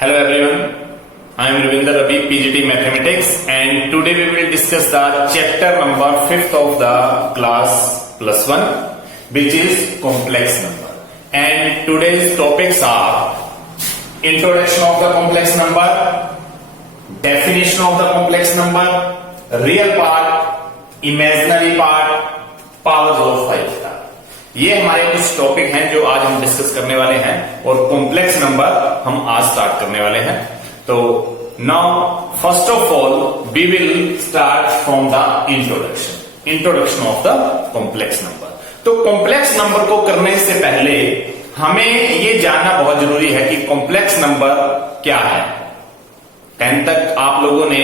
Hello everyone, I am Ravinder Ravi, PGT Mathematics, and today we will discuss the chapter number 5th of the class plus 1, which is complex number. And today's topics are introduction of the complex number, definition of the complex number, real part, imaginary part, powers of 5 का. ये हमारे कुछ topic हैं जो आज हम discuss करने वाले हैं और कॉम्प्लेक्स नंबर हम आज स्टार्ट करने वाले हैं. तो now first of all we will start from the introduction of the complex number. तो कॉम्प्लेक्स नंबर को करने से पहले हमें ये जानना बहुत जरूरी है कि कॉम्प्लेक्स नंबर क्या है. 10 तक आप लोगों ने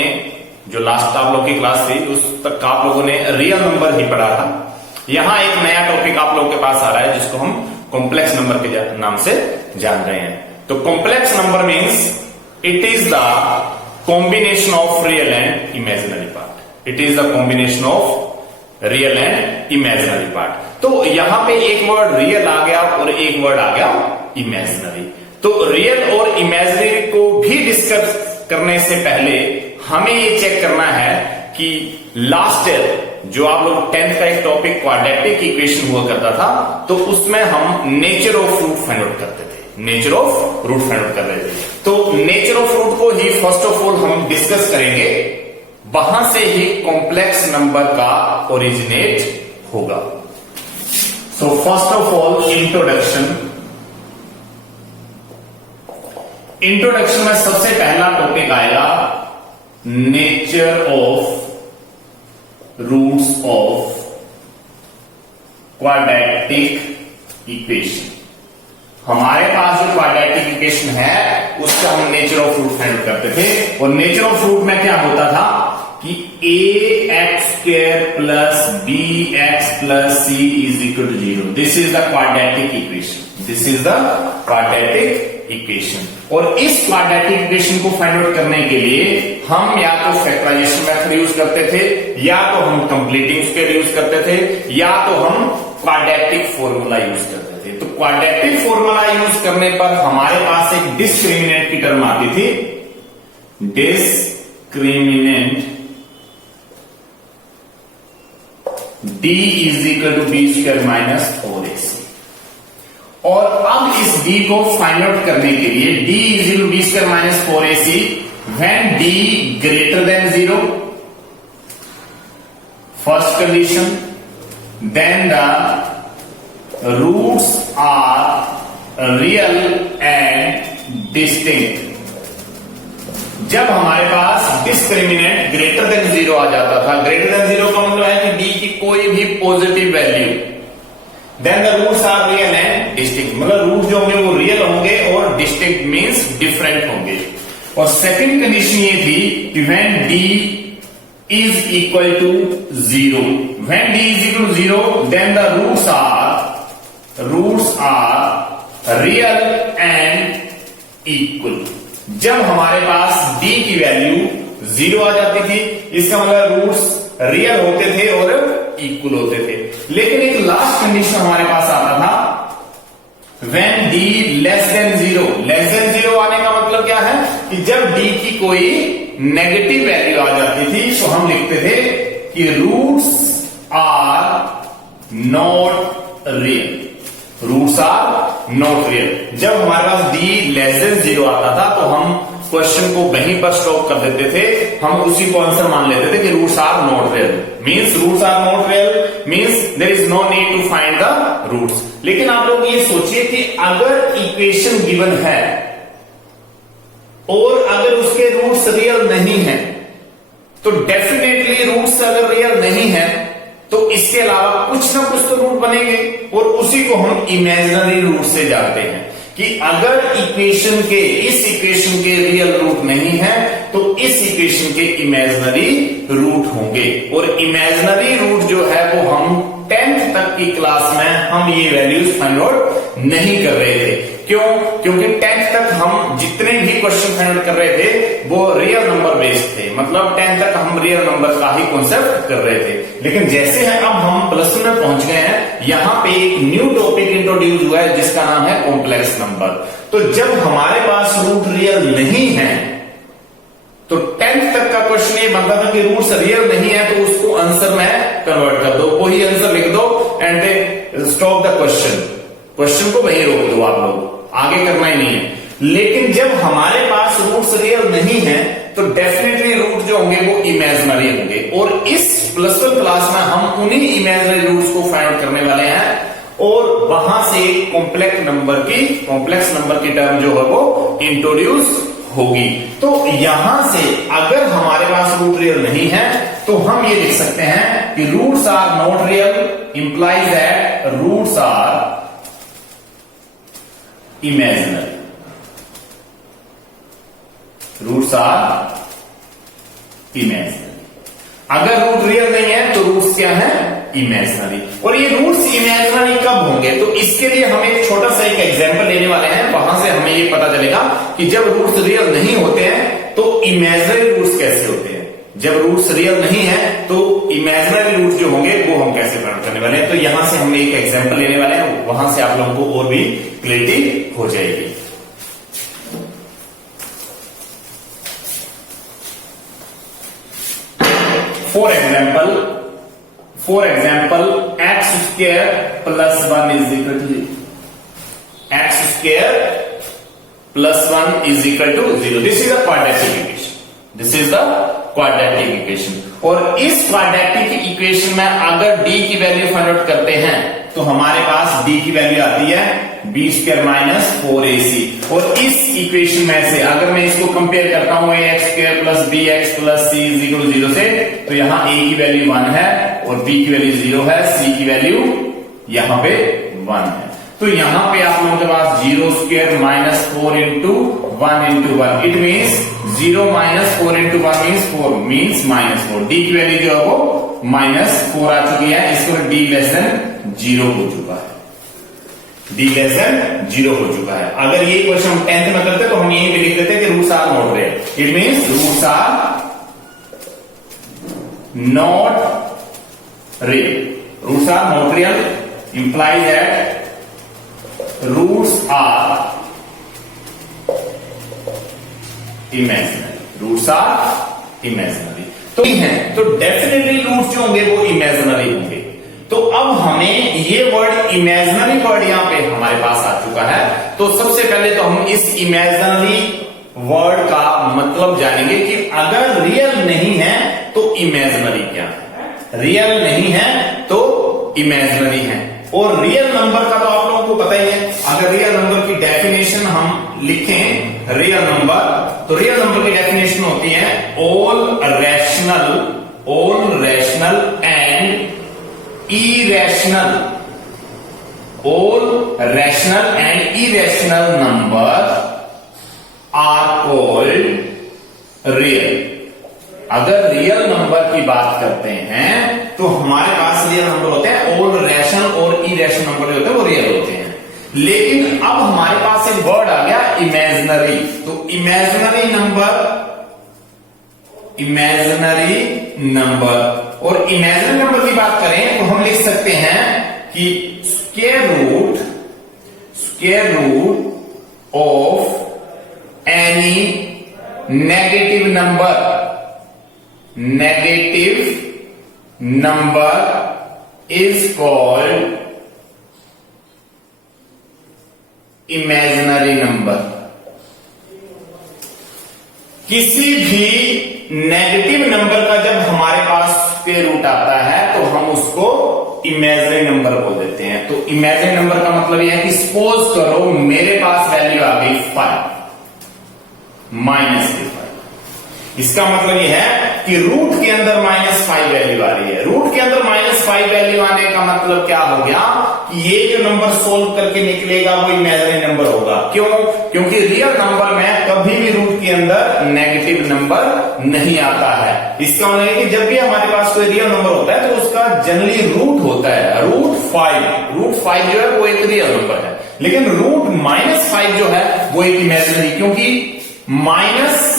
जो लास्ट आप लोगों की क्लास थी उस तक आप लोगों ने रियल नंबर ही पढ़ा था. यहां एक नया टॉपिक आप लोगों के पास आ रहा है जिसको हम कॉम्प्लेक्स नंबर के नाम से जान रहे हैं. तो complex number means it is the combination of real and imaginary part. It is the combination of real and imaginary part. तो यहां पे एक वर्ड रियल आ गया और एक वर्ड आ गया इमेजिनरी. तो रियल और इमेजिनरी को भी डिस्कस करने से पहले हमें ये चेक करना है कि लास्ट ईयर जो आप लोग 10th का एक टॉपिक क्वाड्रेटिक इक्वेशन हुआ करता था तो उसमें हम nature of root find out करते थे. Nature of root find out कर रहे थे. तो नेचर ऑफ रूट को ही फर्स्ट ऑफ ऑल हम डिस्कस kरेंगे. वहां से ही कॉम्प्लेक्स नंबर का ओरिजिनेट होगा. So first of all introduction में सबसे पहला टॉपिक आएगा nature of roots of quadratic equation. हमारे पास जो क्वाड्रेटिक इक्वेशन है उसका हम नेचर ऑफ रूट फाइंड करते थे और नेचर ऑफ रूट में क्या होता था कि ax² plus bx plus c is equal to 0. This is the quadratic equation. This is the quadratic equation. और इस क्वाड्रेटिक इक्वेशन को फाइंड आउट करने के लिए हम या तो फैक्टराइजेशन मेथड यूज करते थे या तो हम कंप्लीटिंग स्क्वायर यूज करते थे या तो हम क्वाड्रेटिक फॉर्मूला यूज करते थे. तो क्वाड्रेटिक फॉर्मूला यूज करने पर हमारे पास एक डिस्क्रिमिनेंट की टर्म आती थी. Discriminant d is equal to b square minus 4ac. और अब इस d को फाइंड आउट करने के लिए d is equal to b square minus 4ac when d greater than 0, first condition, then the roots are real and distinct. जब हमारे पास discriminant greater than 0 आ जाता था, ग्रेटर देन 0 का मतलब है कि d की कोई भी positive value, then the roots are real and distinct. मतलब रूट जो होंगे वो रियल होंगे और डिस्टिंक्ट मींस डिफरेंट होंगे. और सेकंड कंडीशन ये थी कि when d is equal to 0, when d is equal to 0 then the roots are real and equal. जब हमारे पास d की वैल्यू 0 आ जाती थी इसका मतलब रूट्स रियल होते थे और इक्वल होते थे. लेकिन एक लास्ट कंडीशन हमारे पास आता था when d less than 0. Less than 0 आने का मतलब क्या है कि जब d की कोई नेगेटिव वैल्यू आ जाती थी तो हम लिखते थे कि roots are not real. Roots are not real. जब हमारे पास d लेस देन 0 आता था तो हम क्वेश्चन को वहीं पर स्टॉप कर देते थे. हम उसी को आंसर मान लेते थे कि roots are not real. Means roots are not real means there is no need to find the roots. लेकिन आप लोग ये सोचिए कि अगर इक्वेशन गिवन है और अगर उसके रूट्स रियल नहीं है तो डेफिनेटली रूट्स अगर रियल नहीं है तो इसके अलावा कुछ ना कुछ तो रूट बनेंगे और उसी को हम इमेजिनरी रूट से जानते हैं कि अगर इस इक्वेशन के रियल रूट नहीं है तो इस इक्वेशन के इमेजिनरी रूट होंगे. और इमेजिनरी रूट जो है वो हम 10th तक की क्लास में हम ये वैल्यूज फाइंड आउट नहीं कर रहे थे. क्यों? क्योंकि 10th तक हम जितने भी क्वेश्चन फाइंड आउट कर रहे थे वो रियल नंबर बेस्ड थे. मतलब 10th तक हम रियल नंबर का ही कॉन्सेप्ट कर रहे थे. लेकिन जैसे है अब हम प्लस 1 में पहुंच गए हैं, यहां पे एक न्यू टॉपिक इंट्रोड्यूस हुआ है जिसका नाम है कॉम्प्लेक्स नंबर. तो जब हमारे पास रूट रियल नहीं रूट्स रियल नहीं है तो उसको आंसर में कन्वर्ट कर दो, वही आंसर लिख दो एंड स्टॉप द क्वेश्चन को वहीं रोक दो, आप लोग आगे करना ही नहीं है। लेकिन जब हमारे पास रूट्स रियल नहीं है तो डेफिनेटली रूट जो होंगे वो इमेजिनरी होंगे, और इस प्लस वन क्लास में हम उन्हीं इमेजिनरी रूट्स को फाइंड आउट करने वाले हैं, और वहां से कॉम्प्लेक्स नंबर की टर्म जो है वो इंट्रोड्यूस होगी। तो यहां से अगर हमारे पास रूट रियल नहीं है तो हम ये लिख सकते हैं कि roots are not real implies that roots are imaginary. Roots are imaginary. अगर रूट रियल नहीं है तो रूट्स क्या है? इमेजिनरी। और ये रूट्स इमेजिनरी कब होंगे? तो इसके लिए हम एक छोटा सा एक एग्जांपल लेने वाले हैं, वहां से हमें ये पता चलेगा कि जब रूट्स रियल नहीं होते हैं तो इमेजिनरी रूट्स कैसे होते हैं। जब रूट्स रियल नहीं है तो इमेजिनरी रूट्स जो होंगे वो हम कैसे फाइंड करने वाले हैं। तो यहां से हम एक एग्जांपल लेने वाले हैं, वहां से आप लोगों को और भी क्लैरिटी हो जाएगी। For example, x square plus 1 is equal to 0. X square plus 1 is equal to 0. This is the quadratic equation. और इस quadratic equation में अगर d की वैल्यू फाइंड आउट करते हैं तो हमारे पास d की वैल्यू आती है b स्क्वायर माइनस 4ac। और इस इक्वेशन में से अगर मैं इसको कंपेयर करता हूं ax square plus bx plus c is equal to 0 से, तो यहाँ a की वैल्यू 1 है और b की वैल्यू 0 है, c की वैल्यू यहाँ पे 1 है। तो यहाँ पे आप लोगों के पास 0 square minus 4 into 1 into 1, it means 0 minus 4 into 1 means 4 means minus 4। D की वैल्यू जो है वो माइनस 4 आ चुकी है, इसको डी लेस देन 0 हो चुका है, डी लेस देन 0 हो चुका है। अगर ये क्वेश्चन हम 10th में करते तो हम यही पे लिख देते कि roots are not real, it means roots are not real. Roots are not real implies that roots are imaginary. Roots are imaginary. तो डेफिनेटली रूट्स जो होंगे वो इमेजिनरी होंगे। तो अब हमें ये वर्ड इमेजिनरी वर्ड यहां पे हमारे पास आ चुका है, तो सबसे पहले तो हम इस इमेजिनरी वर्ड का मतलब जानेंगे कि अगर रियल नहीं है तो इमेजिनरी क्या है। रियल नहीं है तो इमेजिनरी है। और रियल नंबर का तो आप लोगों को पता ही है, अगर रियल नंबर की डेफिनेशन हम लिखें रियल नंबर, तो रियल नंबर की डेफिनेशन होती है all rational and irrational. All rational and irrational number are called real. अगर रियल नंबर की बात करते हैं तो हमारे पास रियल नंबर होते हैं, ऑल रैशनल और इरेशनल नंबर जो होते हैं वो रियल होते हैं। लेकिन अब हमारे पास एक वर्ड आ गया इमेजिनरी। तो इमेजिनरी नंबर और इमेजिनरी नंबर की बात करें तो हम लिख सकते हैं कि square root of any negative number is called imaginary number। किसी भी नेगेटिव नंबर का जब हमारे पास स्क्वायर रूट आता है तो हम उसको इमेजिनरी नंबर बोल देते हैं। तो इमेजिनरी नंबर का मतलब यह है कि सपोज करो मेरे पास वैल्यू आ गई 5 माइनस 5। इसका मतलब यह है कि रूट के अंदर -5 वैल्यू आ रही है। रूट के अंदर -5 वैल्यू आने का मतलब क्या हो गया कि ये जो नंबर सोल्व करके निकलेगा वो इमेजिनरी नंबर होगा। क्यों? क्योंकि रियल नंबर में कभी भी रूट के अंदर नेगेटिव नंबर नहीं आता है। इसका मतलब है कि जब भी हमारे पास कोई रियल नंबर होता है तो उसका जनरली रूट होता है रूट 5 जो है वो एक रियल नंबर है। लेकिन रूट -5 जो है वो एक इमेजिनरी, क्योंकि -5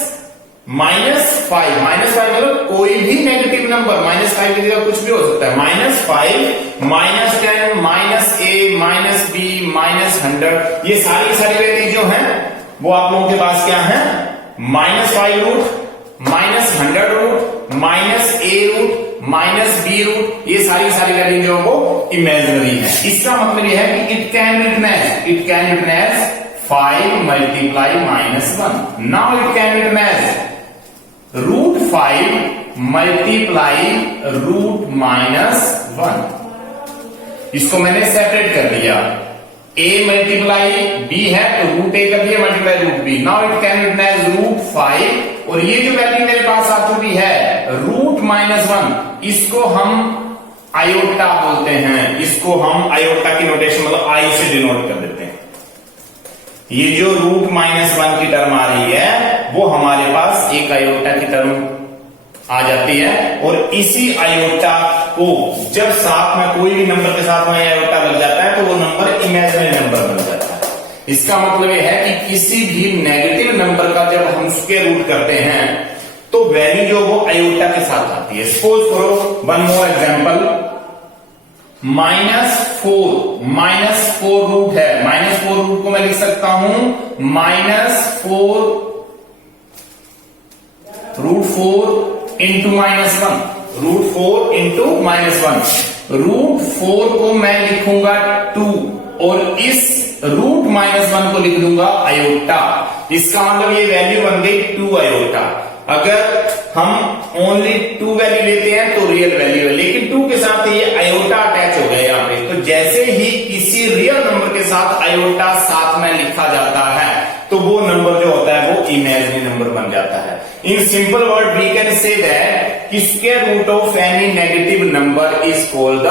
मतलब कोई भी नेगेटिव नंबर -5 की जगह कुछ भी हो सकता है। -5 -10 -a -b -100 ये सारी वैल्यू जो है वो आप लोगों के पास क्या है? -5 root -100 root, -a root, -b root, ये सारी वैल्यू जो है वो इमेजिनरी है। इसका मतलब यह है कि it can written as 5 multiply -1। Now it can written as √5 multiply √-1। इसको मैंने सेपरेट कर दिया, a मल्टीप्लाई b है तो √a कर दिया multiply √b। Now it can written as √5, और ये जो वैल्यू मेरे पास आ चुकी है √-1, इसको हम आयोटा बोलते हैं। इसको हम आयोटा की नोटेशन मतलब आई से डिनोट कर देते हैं। ये जो √-1 की टर्म आ रही है वो हमारे पास एक आयोटा की टर्म आ जाती है, और इसी आयोटा को जब साथ में कोई भी नंबर के साथ में आयोटा लग जाता है तो वो नंबर इमेजिनरी नंबर बन जाता है। इसका मतलब यह है कि किसी भी नेगेटिव नंबर का जब हम स्क्वायर रूट करते हैं तो वैल्यू जो वो आयोटा के साथ आती है। सपोज करो, वन मोर एग्जांपल, -4 रूट है। -4 रूट को मैं लिख सकता हूं -4 √4 इंटू -1, √4 इंटू -1। √4 को मैं लिखूंगा 2, और इस √-1 को लिख दूंगा आयोटा। इसका मतलब ये वैल्यू बन गई 2 आयोटा। अगर हम ओनली 2 वैल्यू लेते हैं तो रियल वैल्यू है, लेकिन 2 के साथ ये आयोटा अटैच हो गया यहाँ पे। तो जैसे ही किसी रियल नंबर के साथ आयोटा साथ में लिखा जाता है तो वो नंबर जो होता है वो इमेजिनरी नंबर बन जाता है। In simple word we can say that कि square root of any negative number is called the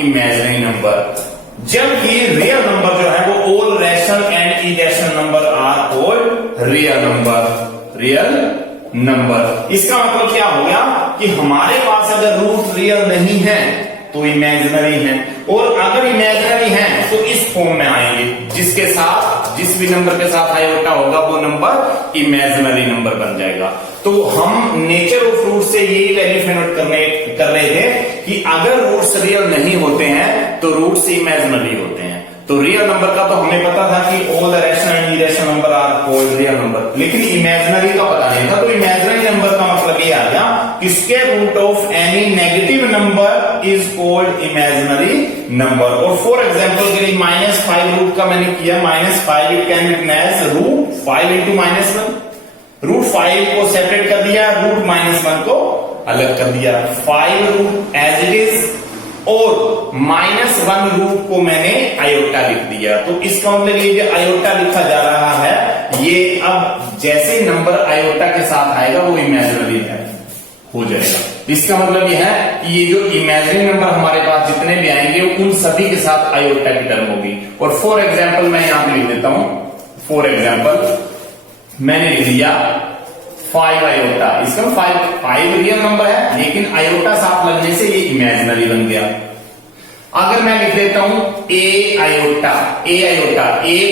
imaginary number. जबकि रियल नंबर जो है वो all rational and irrational number are called real number. इसका मतलब क्या हो गया कि हमारे पास अगर रूट रियल नहीं है तो इमेजिनरी है, और अगर इमेजिनरी है तो इस फॉर्म में आएंगे, जिसके साथ जिस भी नंबर के साथ आयोटा होगा वो नंबर इमेजिनरी नंबर बन जाएगा। तो हम नेचर ऑफ रूट से यही वैल्यू नोट कर रहे थे कि अगर रूट्स रियल नहीं होते हैं तो रूट्स इमेजिनरी होते हैं। तो रियल नंबर का तो हमें पता था कि all the rational and irrational number are called real number, लेकिन इमेजिनरी का पता नहीं था। तो इमेजिनरी नंबर का मतलब ये आ गया कि square root of any negative number is called imaginary number. और फॉर एग्जांपल के लिए -5 रूट का मैंने किया -5, it can written as √5 into -1। √5 को सेपरेट कर दिया, √-1 को अलग कर दिया, 5 रूट एज इट इज, और -1 रूट को मैंने आयोटा लिख दिया। तो इसका मतलब ये जो आयोटा लिखा जा रहा है ये अब जैसे नंबर आयोटा के साथ आएगा वो इमेजिनरी हो जाएगा। इसका मतलब यह है कि ये जो इमेजिनरी नंबर हमारे पास जितने भी आएंगे उन सभी के साथ आयोटा की टर्म होगी। और फॉर एग्जाम्पल मैं यहां पे लिख देता हूं, फॉर एग्जाम्पल मैंने लिख दिया 5 आयोटा। इसका 5 रियल नंबर है लेकिन आयोटा साथ लगने से ये इमेजिनरी बन गया। अगर मैं लिख देता हूं ए आयोटा, ए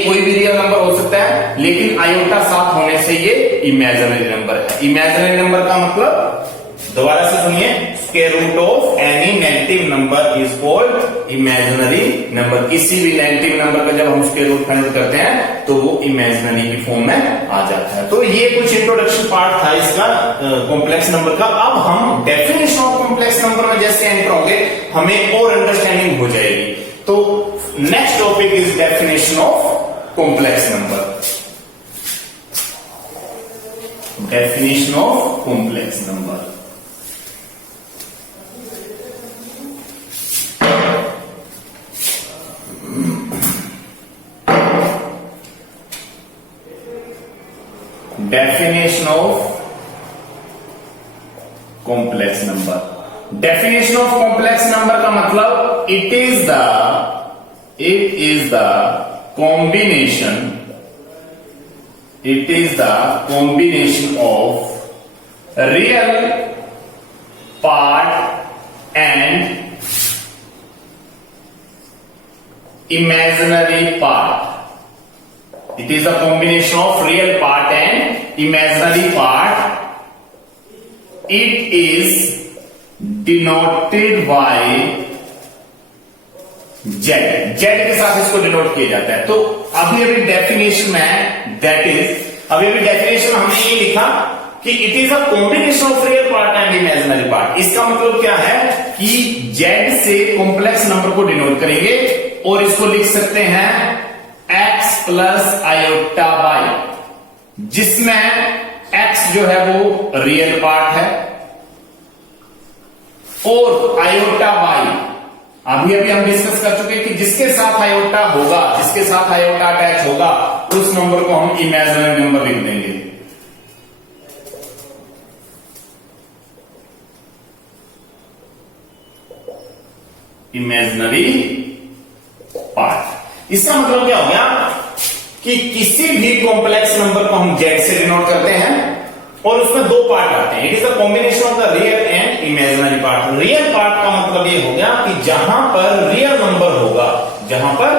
कोई भी रियल नंबर हो सकता है लेकिन आयोटा साथ होने से ये इमेजिनरी नंबर है। इमेजिनरी नंबर का मतलब दोबारा से सुनिए, square root of any negative number is called imaginary number. किसी भी नेगेटिव नंबर का जब हम स्क्वायर रूट फाइंड करते हैं तो वो इमेजिनरी की फॉर्म में आ जाता है। तो ये कुछ इंट्रोडक्शन पार्ट था इसका कॉम्प्लेक्स नंबर का। अब हम डेफिनेशन ऑफ कॉम्प्लेक्स नंबर में जैसे एंटर होंगे हमें और अंडरस्टैंडिंग हो जाएगी। तो next topic is definition of complex number. Definition of complex number. Definition of complex number. Definition of complex number का मतलब it is the combination of real part and imaginary part. It is a combination of real part and imaginary part. It is denoted by Z. Z के साथ इसको denote किया जाता है। तो अभी डेफिनेशन में दैट इज, अभी डेफिनेशन हमने ये लिखा कि it is a combination of real part and imaginary part. इसका मतलब क्या है कि z से कॉम्प्लेक्स नंबर को डिनोट करेंगे और इसको लिख सकते हैं x प्लस आयोटा y, जिसमें x जो है वो रियल पार्ट है और आयोटा y अभी हम डिस्कस कर चुके कि जिसके साथ आयोटा होगा, जिसके साथ आयोटा अटैच होगा, उस नंबर को हम इमेजिनरी नंबर लिख देंगे। Imaginary part. इसका मतलब क्या हो गया कि किसी भी कॉम्प्लेक्स नंबर को हम z से डिनोट करते हैं और उसमें दो पार्ट आते हैं। It is the combination of the real and imaginary part. Real part का मतलब ये हो गया कि जहां पर रियल नंबर होगा, जहां पर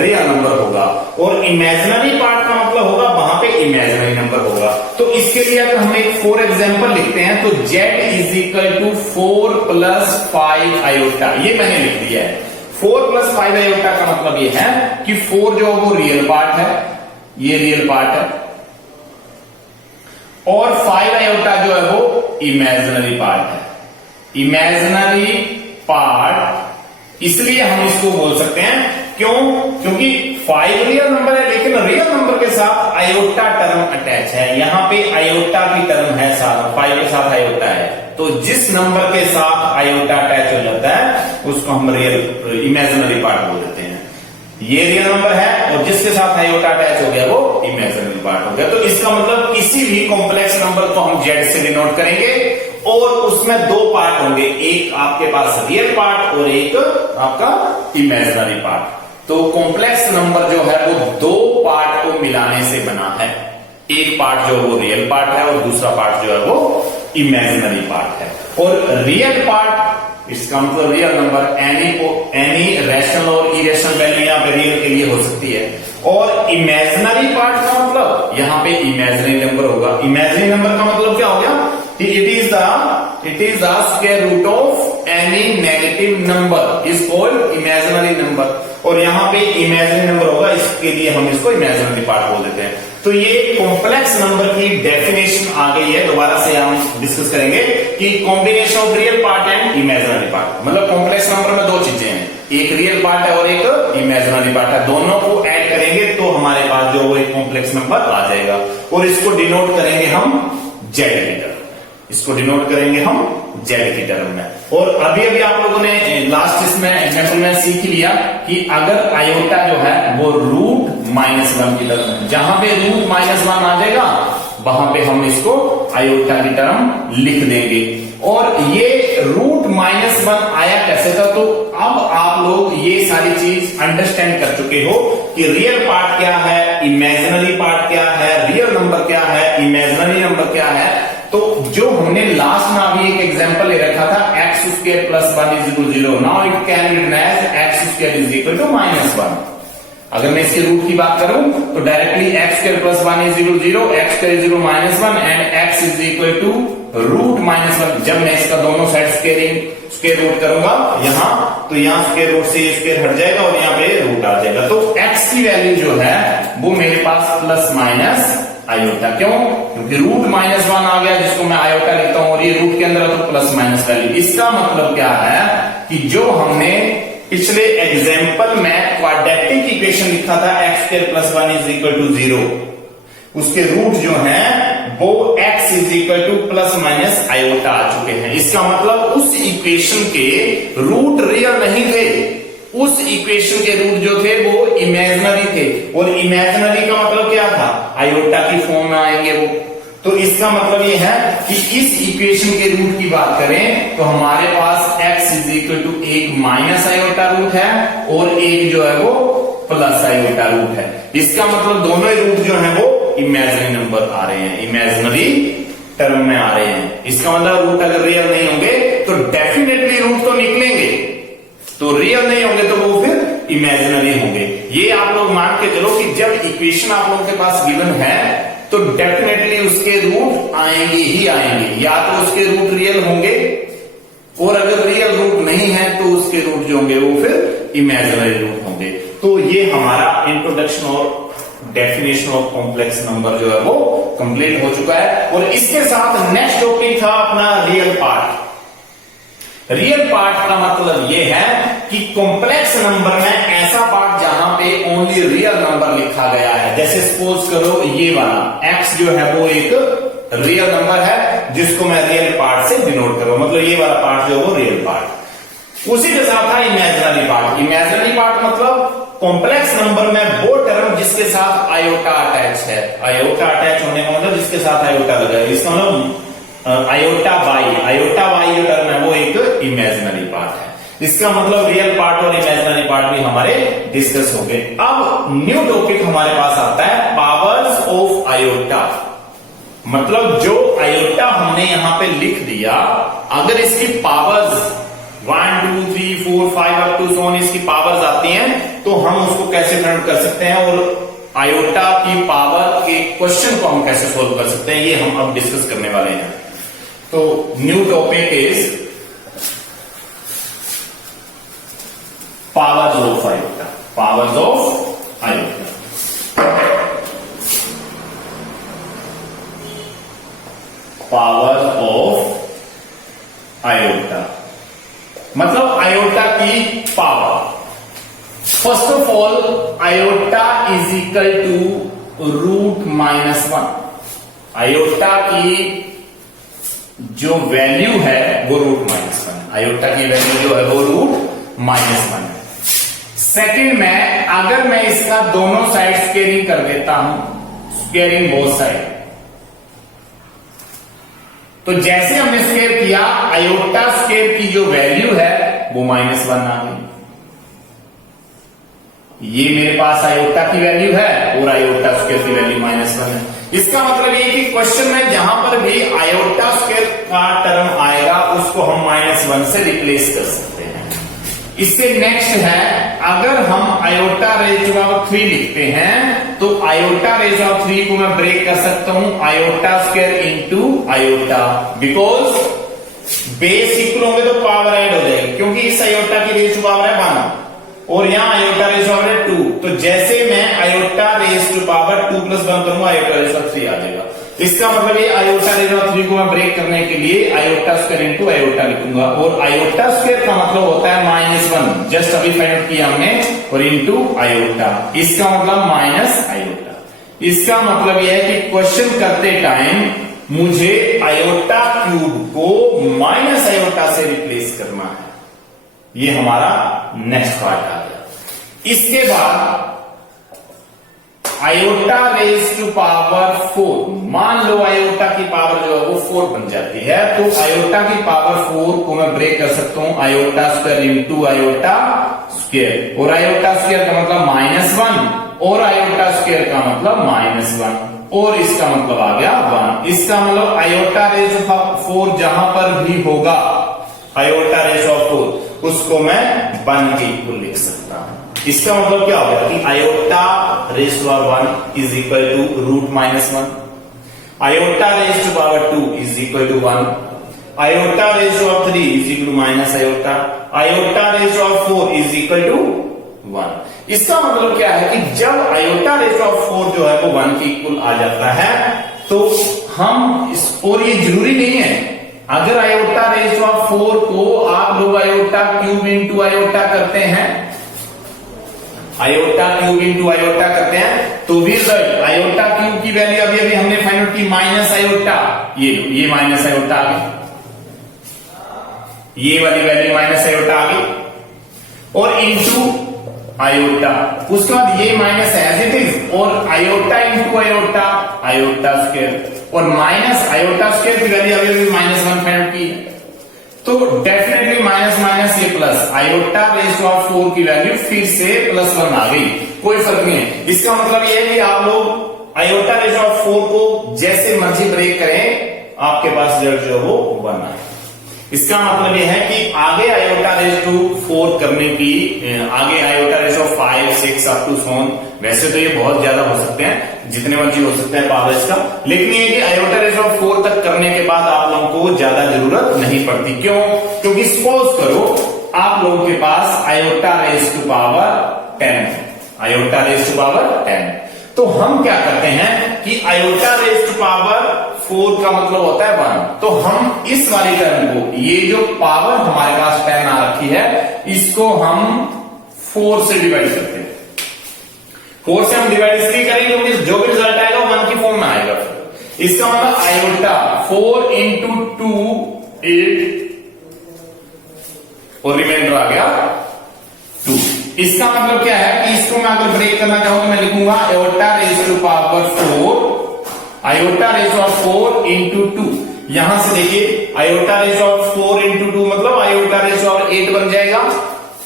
रियल नंबर होगा, और इमेजिनरी पार्ट का मतलब होगा वहां पे इमेजिनरी नंबर होगा। तो इसके लिए अगर हम एक फॉर एग्जांपल लिखते हैं तो z is equal to 4 plus 5 iota, ये मैंने लिख दिया है। 4 प्लस 5 आयोटा का मतलब ये है कि 4 जो वो रियल पार्ट है, ये रियल पार्ट है, और 5 आयोटा जो है वो इमेजिनरी पार्ट है। इमेजिनरी पार्ट इसलिए हम इसको बोल सकते हैं, क्यों? क्योंकि 5 रियल नंबर है लेकिन रियल नंबर के साथ आयोटा टर्म अटैच है। यहां पे आयोटा की टर्म है साथ, 5 के साथ आयोटा है, तो जिस नंबर के साथ आयोटा अटैच हो जाता है उसको हम रियल इमेजिनरी पार्ट बोल देते हैं। ये रियल नंबर है और जिसके साथ आयोटा अटैच हो गया वो इमेजिनरी पार्ट हो गया। तो इसका मतलब किसी भी कॉम्प्लेक्स नंबर को हम z से डिनोट करेंगे और उसमें दो पार्ट होंगे, एक आपके पास रियल पार्ट और एक आपका इमेजिनरी पार्ट। तो कॉम्प्लेक्स नंबर जो है वो दो पार्ट को मिलाने से बना है। एक पार्ट जो वो रियल पार्ट है और दूसरा पार्ट जो है वो इमेजिनरी पार्ट है। और रियल पार्ट, इसका मतलब रियल नंबर एनी रैशनल और इरेशनल वैल्यू यहाँ पे रियल के लिए हो सकती है। और इमेजिनरी पार्ट का मतलब यहाँ पे इमेजिनरी नंबर होगा। इमेजिनरी नंबर का मतलब क्या हो गया कि it is the square root of any negative number is called imaginary number. और यहाँ पे इमेजिनरी नंबर होगा, इसके लिए हम इसको इमेजिनरी पार्ट बोल देते हैं। तो ये कॉम्प्लेक्स नंबर की डेफिनेशन आ गई है। दोबारा से हम डिस्कस करेंगे कि combination of real part and imaginary part, मतलब कॉम्प्लेक्स नंबर में दो चीजें हैं, एक रियल पार्ट है और एक इमेजिनरी पार्ट है। दोनों को ऐड करेंगे तो हमारे पास जो वो एक कॉम्प्लेक्स नंबर आ जाएगा और इसको डिनोट करेंगे हम z की टर्म, इसको डिनोट करेंगे हम z की टर्म में। और अभी आप लोगों ने लास्ट इसमें एग्जाम्पल में सीख लिया कि अगर आयोटा जो है वो √-1 की टर्म है, जहां पे √-1 आ जाएगा वहां पे हम इसको आयोटा की टर्म लिख देंगे। और ये √-1 आया कैसे था, तो अब आप लोग ये सारी चीज अंडरस्टैंड कर चुके हो कि रियल पार्ट क्या है, इमेजिनरी पार्ट क्या है, रियल नंबर क्या है, इमेजिनरी नंबर क्या है। तो जो हमने लास्ट में अभी एक एग्जांपल ले रखा था x² + 1 = 0, now it can be written as x² = -1। अगर मैं इसके रूट की बात करूं तो directly x² + 1 = 0, x² = -1 and x = √-1। जब मैं इसका दोनों साइड स्क्वायर रूट करूंगा यहां, तो यहां स्क्वायर रूट से स्क्वायर हट जाएगा और यहां पे रूट आ जाएगा। तो x की वैल्यू जो है वो मेरे पास प्लस आयोटा, क्यों? क्योंकि √-1 आ गया जिसको मैं आयोटा लिखता हूं और ये रूट के अंदर तो प्लस माइनस वैल्यू। इसका मतलब क्या है कि जो हमने पिछले एग्जाम्पल में क्वाड्रेटिक इक्वेशन लिखा था x² + 1 = 0, उसके रूट जो हैं वो x = ± आयोटा आ चुके हैं। इसका मतलब उस इक्वेशन के रूट रियल नहीं थे, उस इक्वेशन के रूट जो थे वो इमेजिनरी थे। और इमेजिनरी का मतलब क्या था, आयोटा की फॉर्म में आएंगे वो। तो इसका मतलब ये है कि इस इक्वेशन के रूट की बात करें तो हमारे पास x = एक माइनस आयोटा रूट है और एक जो है वो प्लस आयोटा रूट है। इसका मतलब दोनों ही रूट जो है वो इमेजिनरी नंबर आ रहे हैं, इमेजिनरी टर्म में आ रहे हैं। इसका मतलब रूट अगर रियल नहीं होंगे तो डेफिनेटली रूट तो निकलेंगे, तो रियल नहीं होंगे तो वो फिर इमेजिनरी होंगे। ये आप लोग मान के चलो कि जब इक्वेशन आप लोगों के पास गिवन है तो डेफिनेटली उसके रूट आएंगे ही आएंगे, या तो उसके रूट रियल होंगे और अगर रियल रूट नहीं है तो उसके रूट जो होंगे वो फिर इमेजिनरी रूट होंगे। तो ये हमारा इंट्रोडक्शन और डेफिनेशन ऑफ कॉम्प्लेक्स नंबर जो है वो कंप्लीट हो चुका है। और इसके साथ नेक्स्ट टॉपिक था अपना रियल पार्ट। रियल पार्ट का मतलब यह है कि कॉम्प्लेक्स नंबर में ऐसा पार्ट जहां पे ओनली रियल नंबर लिखा गया है। जैसे सपोज करो ये वाला x जो है वो एक रियल नंबर है जिसको मैं रियल पार्ट से डिनोट करूं, मतलब ये वाला पार्ट जो है वो रियल पार्ट। उसी के साथ था इमेजिनरी पार्ट। इमेजिनरी पार्ट मतलब कॉम्प्लेक्स नंबर में वो टर्म जिसके साथ आयोटा अटैच है। आयोटा अटैच होने का मतलब जिसके साथ आयोटा लगा है, इसका मतलब आयोटा वाई जो टर्म है वो एक इमेजिनरी पार्ट है। इसका मतलब रियल पार्ट और इमेजिनरी पार्ट भी हमारे डिस्कस हो गए। अब न्यू टॉपिक हमारे पास आता है पावर्स ऑफ आयोटा। मतलब जो आयोटा हमने यहां पे लिख दिया, अगर इसकी powers 1 2 3 4 5 up to so on इसकी पावर्स आती हैं तो हम उसको कैसे फाइंड कर सकते हैं और आयोटा की पावर के क्वेश्चन को हम कैसे सोल्व कर सकते हैं, ये हम अब डिस्कस करने वाले हैं। तो new topic is powers of iota. Powers of iota. Powers of iota मतलब आयोटा की power. First of all iota is equal to √-1। Iota की जो वैल्यू है वो √-1। आयोटा की वैल्यू जो है वो √-1 है। सेकंड में अगर मैं इसका दोनों साइड स्क्वेयरिंग कर देता हूं, स्क्वेयरिंग बोथ साइड, तो जैसे हमने स्क्वेयर किया आयोटा स्क्वेयर की जो वैल्यू है वो -1 आ गई। ये मेरे पास आयोटा की वैल्यू है और आयोटा स्क्वेयर की वैल्यू -1 है। इसका मतलब ये कि क्वेश्चन में जहां पर भी आयोटा स्क्वेयर का टर्म आएगा उसको हम -1 से रिप्लेस कर सकते हैं। इससे नेक्स्ट है अगर हम आयोटा रेज़ टू पावर 3 लिखते हैं तो आयोटा रेज़ टू पावर 3 को मैं ब्रेक कर सकता हूं iota square into iota, because base equal होंगे तो पावर ऐड हो जाएगी, क्योंकि इस आयोटा की रेज़ टू पावर है 1 और यहां आयोटा रेज़ टू पावर 2। तो जैसे मैं आयोटा रेज़ टू पावर 2 + 1 करूंगा आयोटा रेज़ टू पावर 3 आ जाएगा। इसका मतलब ये आयोटा रेज़ टू पावर 3 को मैं ब्रेक करने के लिए आयोटा स्क्वायर इनटू आयोटा लिखूंगा और आयोटा स्क्वायर का मतलब होता है -1, जस्ट अभी फाइंड आउट किया हमने, और इनटू आयोटा, इसका मतलब माइनस आयोटा। इसका मतलब यह है कि क्वेश्चन करते टाइम मुझे आयोटा क्यूब को माइनस आयोटा से रिप्लेस करना है। ये हमारा नेक्स्ट पार्ट आ गया। इसके बाद आयोटा रेज़ टू पावर 4, मान लो आयोटा की पावर जो है वो 4 बन जाती है, तो आयोटा की पावर 4 को मैं ब्रेक कर सकता हूं iota square into iota square, और आयोटा स्क्वायर का मतलब -1 और आयोटा स्क्वायर का मतलब -1 और इसका मतलब आ गया 1। इसका मतलब आयोटा रेज़ टू पावर 4 जहां पर भी होगा आयोटा रेज़ टू पावर 4 उसको मैं 1 के इक्वल लिख सकता हूं। इसका मतलब क्या होगा कि iota raise to power 1 is equal to √-1, iota raise to power 2 is equal to 1, iota raise to power 3 is equal to minus iota, iota raise to power 4 is equal to 1। इसका मतलब क्या है कि जब आयोटा रेज़ टू पावर 4 जो है वो 1 के इक्वल आ जाता है तो हम और ये जरूरी नहीं है, अगर आयोटा रेज़ टू पावर 4 को आप लोग आयोटा क्यूब इनटू आयोटा करते हैं, आयोटा क्यूब इनटू आयोटा करते हैं तो भी आयोटा क्यूब की वैल्यू अभी अभी हमने फाइंड आउट की माइनस आयोटा, ये माइनस आयोटा आ गई, ये वाली वैल्यू माइनस आयोटा आ गई, और इनटू आयोटा, उसके बाद ये माइनस एज इट इज और iota into iota, iota square, और माइनस आयोटा स्क्वायर की वैल्यू अभी अभी -1 फाइंड आउट की, तो डेफिनेटली माइनस माइनस ये plus, iota raise to power 4 की वैल्यू फिर से +1 आ गई, कोई फर्क नहीं है। इसका मतलब ये है कि आप लोग आयोटा रेज़ टू पावर 4 को जैसे मर्जी ब्रेक करें आपके पास रिजल्ट जो है वो 1 आए। इसका मतलब यह है कि आगे आयोटा रेज़ टू 4 करने की, आगे iota raise to 5 6 up to so on, वैसे तो ये बहुत ज्यादा हो सकते हैं, जितने मर्जी हो सकते हैं पावर इसका, लेकिन ये कि आयोटा रेज़ टू 4 तक करने के बाद आप लोगों को ज्यादा जरूरत नहीं पड़ती। क्यों? क्योंकि सपोज करो आप लोगों के पास आयोटा रेज़ टू पावर 10 है, आयोटा रेज़ टू पावर 10, तो हम क्या करते हैं कि आयोटा रेज टू पावर 4 का मतलब होता है 1। तो हम इस वाली टर्म को, ये जो पावर हमारे पास 10 आ रखी है, इसको हम 4 से डिवाइड करते हैं। 4 से हम डिवाइड इसलिए करेंगे क्योंकि जो भी रिजल्ट आएगा 1 की फॉर्म में आएगा। इसका मतलब आयोटा 4 इंटू 2 8 और रिमाइंडर आ गया 2। इसका मतलब क्या है कि इसको मैं अगर ब्रेक करना चाहूं तो मैं लिखूंगा iota raise to power 4, iota raise of 4 into 2। यहां से देखिए आयोटा रेज ऑफ 4 इंटू 2 मतलब आयोटा रेज ऑफ 8 बन जाएगा,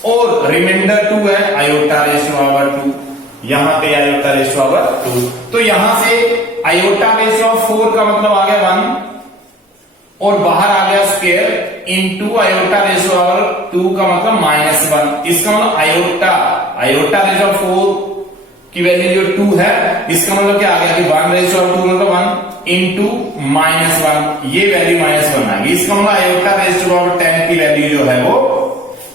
और रिमाइंडर 2 है आयोटा रेज पावर 2, यहां पे आयोटा रेज पावर 2। तो यहां से आयोटा रेज ऑफ 4 का मतलब आ गया 1 और बाहर आ गया square into iota raise power 2 का मतलब -1। इसका मतलब आयोटा रेज ऑफ 4 की वैल्यू जो 2 है, इसका मतलब क्या आ गया कि 1 रेज ऑफ 2 मतलब 1 इंटू -1, ये वैल्यू -1 आ गई। इसका मतलब आयोटा रेज पावर 10 की वैल्यू जो है वो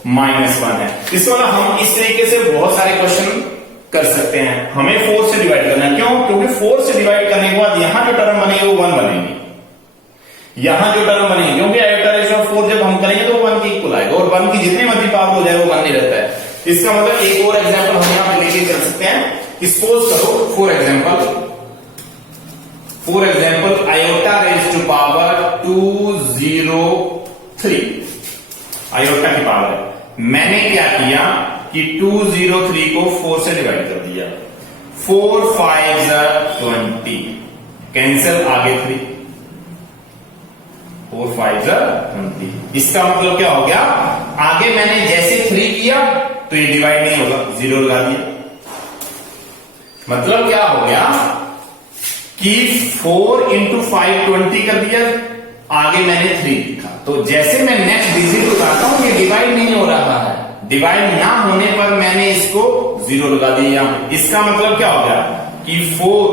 -1 है। इसका मतलब हम इस तरीके से बहुत सारे क्वेश्चन कर सकते हैं। हमें 4 से डिवाइड करना है, क्यों? क्योंकि 4 से डिवाइड करने के बाद यहां जो टर्म बनेगी वो 1 बनेगी, यहां जो टर्म बनेगी, क्योंकि आयोटा रेज ऑफ 4 जब हम करेंगे तो 1 के इक्वल आएगा, और 1 की जितनी मर्जी पावर हो जाए वो 1 नहीं रहता है। इसका मतलब एक और एग्जांपल हम यहां पे लेके चल सकते हैं। सपोज करो for example iota raise to power 203, iota की पावर है। मैंने क्या किया कि 203 को 4 से डिवाइड कर दिया, 4 5 20, कैंसिल आगे 3, 4 5 20। इसका मतलब क्या हो गया, आगे मैंने जैसे 3 किया तो ये डिवाइड नहीं होगा, 0 लगा दिया। मतलब क्या हो गया कि 4 इंटू 5 20 कर दिया, आगे मैंने 3 लिखा, तो जैसे मैं नेक्स्ट डिजिट उठाता हूं ये डिवाइड नहीं हो रहा है, डिवाइड ना होने पर मैंने इसको 0 लगा दिया। इसका मतलब क्या हो गया कि 4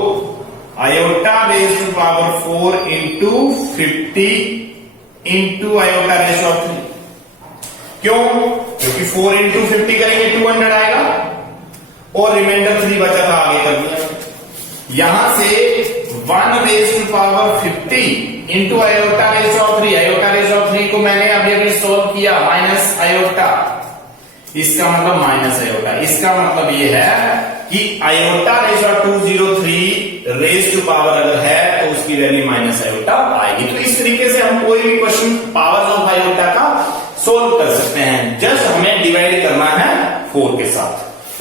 iota raise to power 4 into 50 into iota raise of 3। क्यों? क्योंकि 4 इंटू 50 करेंगे 200 आएगा, और रिमाइंडर 3 बचा था आगे कर दिया। यहां से 1 raise to power 50 into iota raise of 3, iota raise of 3 को मैंने अभी सोल्व किया, माइनस आयोटा, इसका मतलब माइनस आयोटा। इसका मतलब ये है कि iota raise of 203 raise to power अगर है तो उसकी वैल्यू माइनस आयोटा आएगी। तो इस तरीके से हम कोई भी क्वेश्चन पावर ऑफ आयोटा का सोल्व कर सकते हैं, जस्ट हमें डिवाइड करना है 4 के साथ।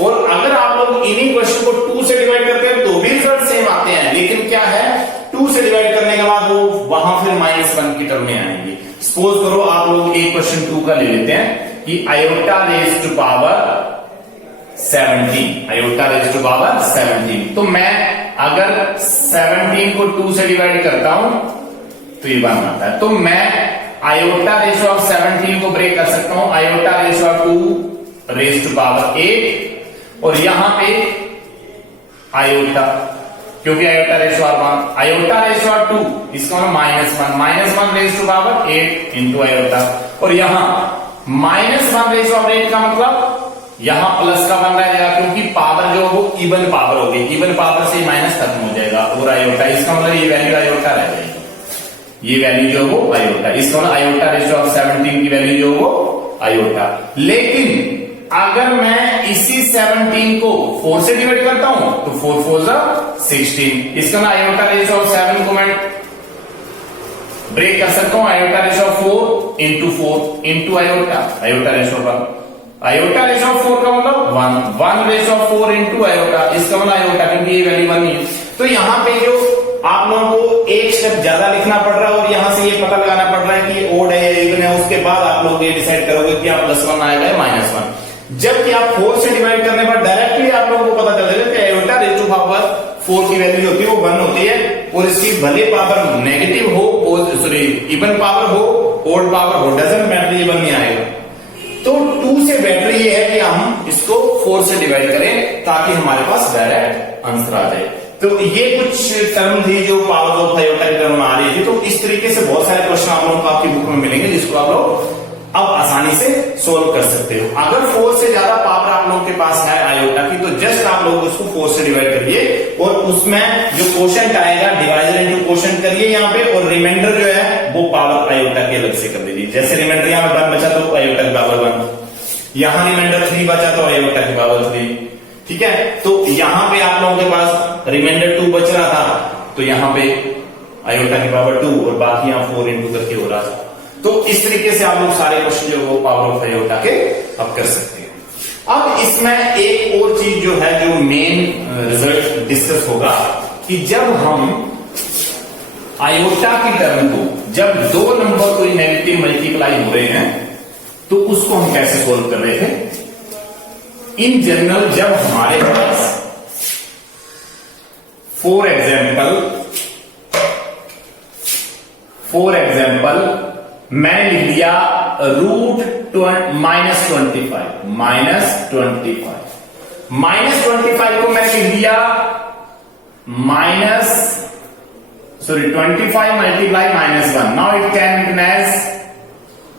और अगर आप लोग इन्हीं क्वेश्चन को 2 से डिवाइड करते हैं तो भी रिजल्ट सेम आते हैं, लेकिन क्या है 2 से डिवाइड करने के बाद वो वहां फिर -1 की टर्म में आएंगे। सपोज करो आप लोग एक क्वेश्चन 2 का ले लेते हैं कि iota raise to power 17, iota raise to power 17। तो मैं अगर 17 को 2 से डिवाइड करता हूं तो ये 1 आता है। तो मैं आयोटा रेज ऑफ 17 को ब्रेक कर सकता हूं, iota raise of 2 raise to power 8, और यहां पे आयोटा, क्योंकि iota raise of 1, iota raise of 2, इसका मतलब -1 raise to power 8 into iota, और यहां -1 रेज ऑफ 8 का मतलब यहां प्लस का बन रहा है, क्योंकि पावर जो वो इवन पावर होगी, इवन पावर से माइनस खत्म हो जाएगा, और आयोटा, इसका मतलब ये वैल्यू आयोटा रह जाएगी, ये वैल्यू जो वो आयोटा, इसका मतलब आयोटा रेज ऑफ 17 की वैल्यू जो वो आयोटा। लेकिन अगर मैं इसी 17 को 4 से डिवाइड करता हूं तो 4 4 16, इसका मतलब आयोटा रेज ऑफ 7 को मैं ब्रेक कर सकता हूं, iota raise of 4 into 4 into iota, iota raise of 1, iota raise of 4 का मतलब 1 रेज ऑफ 4 इंटू आयोटा, इसका मतलब आयोटा, क्योंकि ये वैल्यू 1 है। तो यहां पे जो आप लोगों को एक स्टेप ज्यादा लिखना पड़ रहा है, और यहां से ये पता लगाना पड़ रहा है कि ओड है या इवन है, उसके बाद आप लोग ये डिसाइड करोगे कि आप +1 आएगा या -1। जबकि आप 4 से डिवाइड करने पर डायरेक्टली आप लोगों को पता चल जाएगा कि आयोटा रेज टू पावर 4 की वैल्यू होती है वो 1 होती है, और इसकी भले पावर नेगेटिव हो, सॉरी इवन पावर हो, ओड पावर हो, डजंट मैटर, ये 1 नहीं आएगा। तो 2 से बेटर ये है कि हम इसको 4 से डिवाइड करें ताकि हमारे पास डायरेक्ट आंसर आ जाए। तो ये कुछ टर्म थी जो पावर ऑफ आयोटा की टर्म आ रही थी। तो इस तरीके से बहुत सारे क्वेश्चन आप लोगों को आपकी बुक में मिलेंगे, जिसको आप लोग अब आसानी से सोल्व कर सकते हो। अगर 4 से ज्यादा पावर आप लोगों के पास है आयोटा की, तो जस्ट आप लोग उसको 4 से डिवाइड करिए और उसमें जो क्वोशंट आएगा डिवाइजर इनटू क्वोशंट करिए यहाँ पे, और रिमाइंडर जो है वो पावर आयोटा के अलग से कर दीजिए। जैसे रिमाइंडर यहाँ पे 1 बचा तो आयोटा की पावर 1, यहां रिमाइंडर 3 बचा तो आयोटा की पावर 3। ठीक है, तो यहां पे आप लोगों के पास रिमाइंडर 2 बच रहा था, तो यहां पे आयोटा की पावर 2 और बाकी यहां 4 इंटू करके हो रहा था। तो इस तरीके से आप लोग सारे क्वेश्चन जो वो पावर ऑफ आयोटा के अब कर सकते हैं। अब इसमें एक और चीज जो है, जो मेन रिजल्ट डिस्कस होगा, कि जब हम आयोटा की टर्म को, जब दो नंबर कोई नेगेटिव मल्टीप्लाई हो रहे हैं, तो उसको हम कैसे सोल्व कर रहे थे। इन जनरल जब हमारे पास फॉर एग्जाम्पल मैंने लिख दिया रूट -25 -25 को मैंने लिख दिया 25 multiply -1। Now it can written as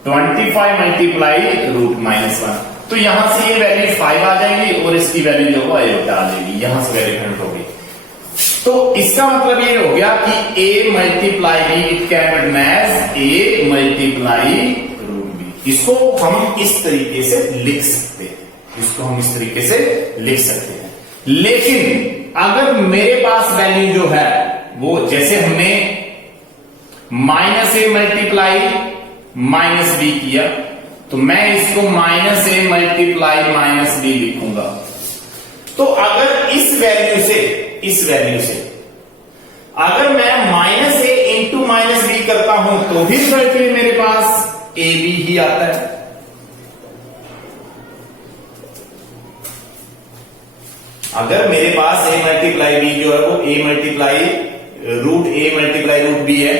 25 multiply root -1। तो यहां से ये वैल्यू 5 आ जाएगी और इसकी वैल्यू जो है आयोटा आ जाएगी, यहां से वैल्यू डिफरेंट होगी। तो इसका मतलब ये हो गया कि a multiply b it can written as a multiply root b। इसको हम इस तरीके से लिख सकते हैं, लेकिन अगर मेरे पास वैल्यू जो है वो, जैसे हमने -a मल्टीप्लाई -b किया, तो मैं इसको -a मल्टीप्लाई -b लिखूंगा। तो अगर इस वैल्यू से अगर मैं -a इंटू -b करता हूं, तो भी रिजल्ट में मेरे पास ab ही आता है। अगर मेरे पास a मल्टीप्लाई b जो है वो a मल्टीप्लाई रूट b है,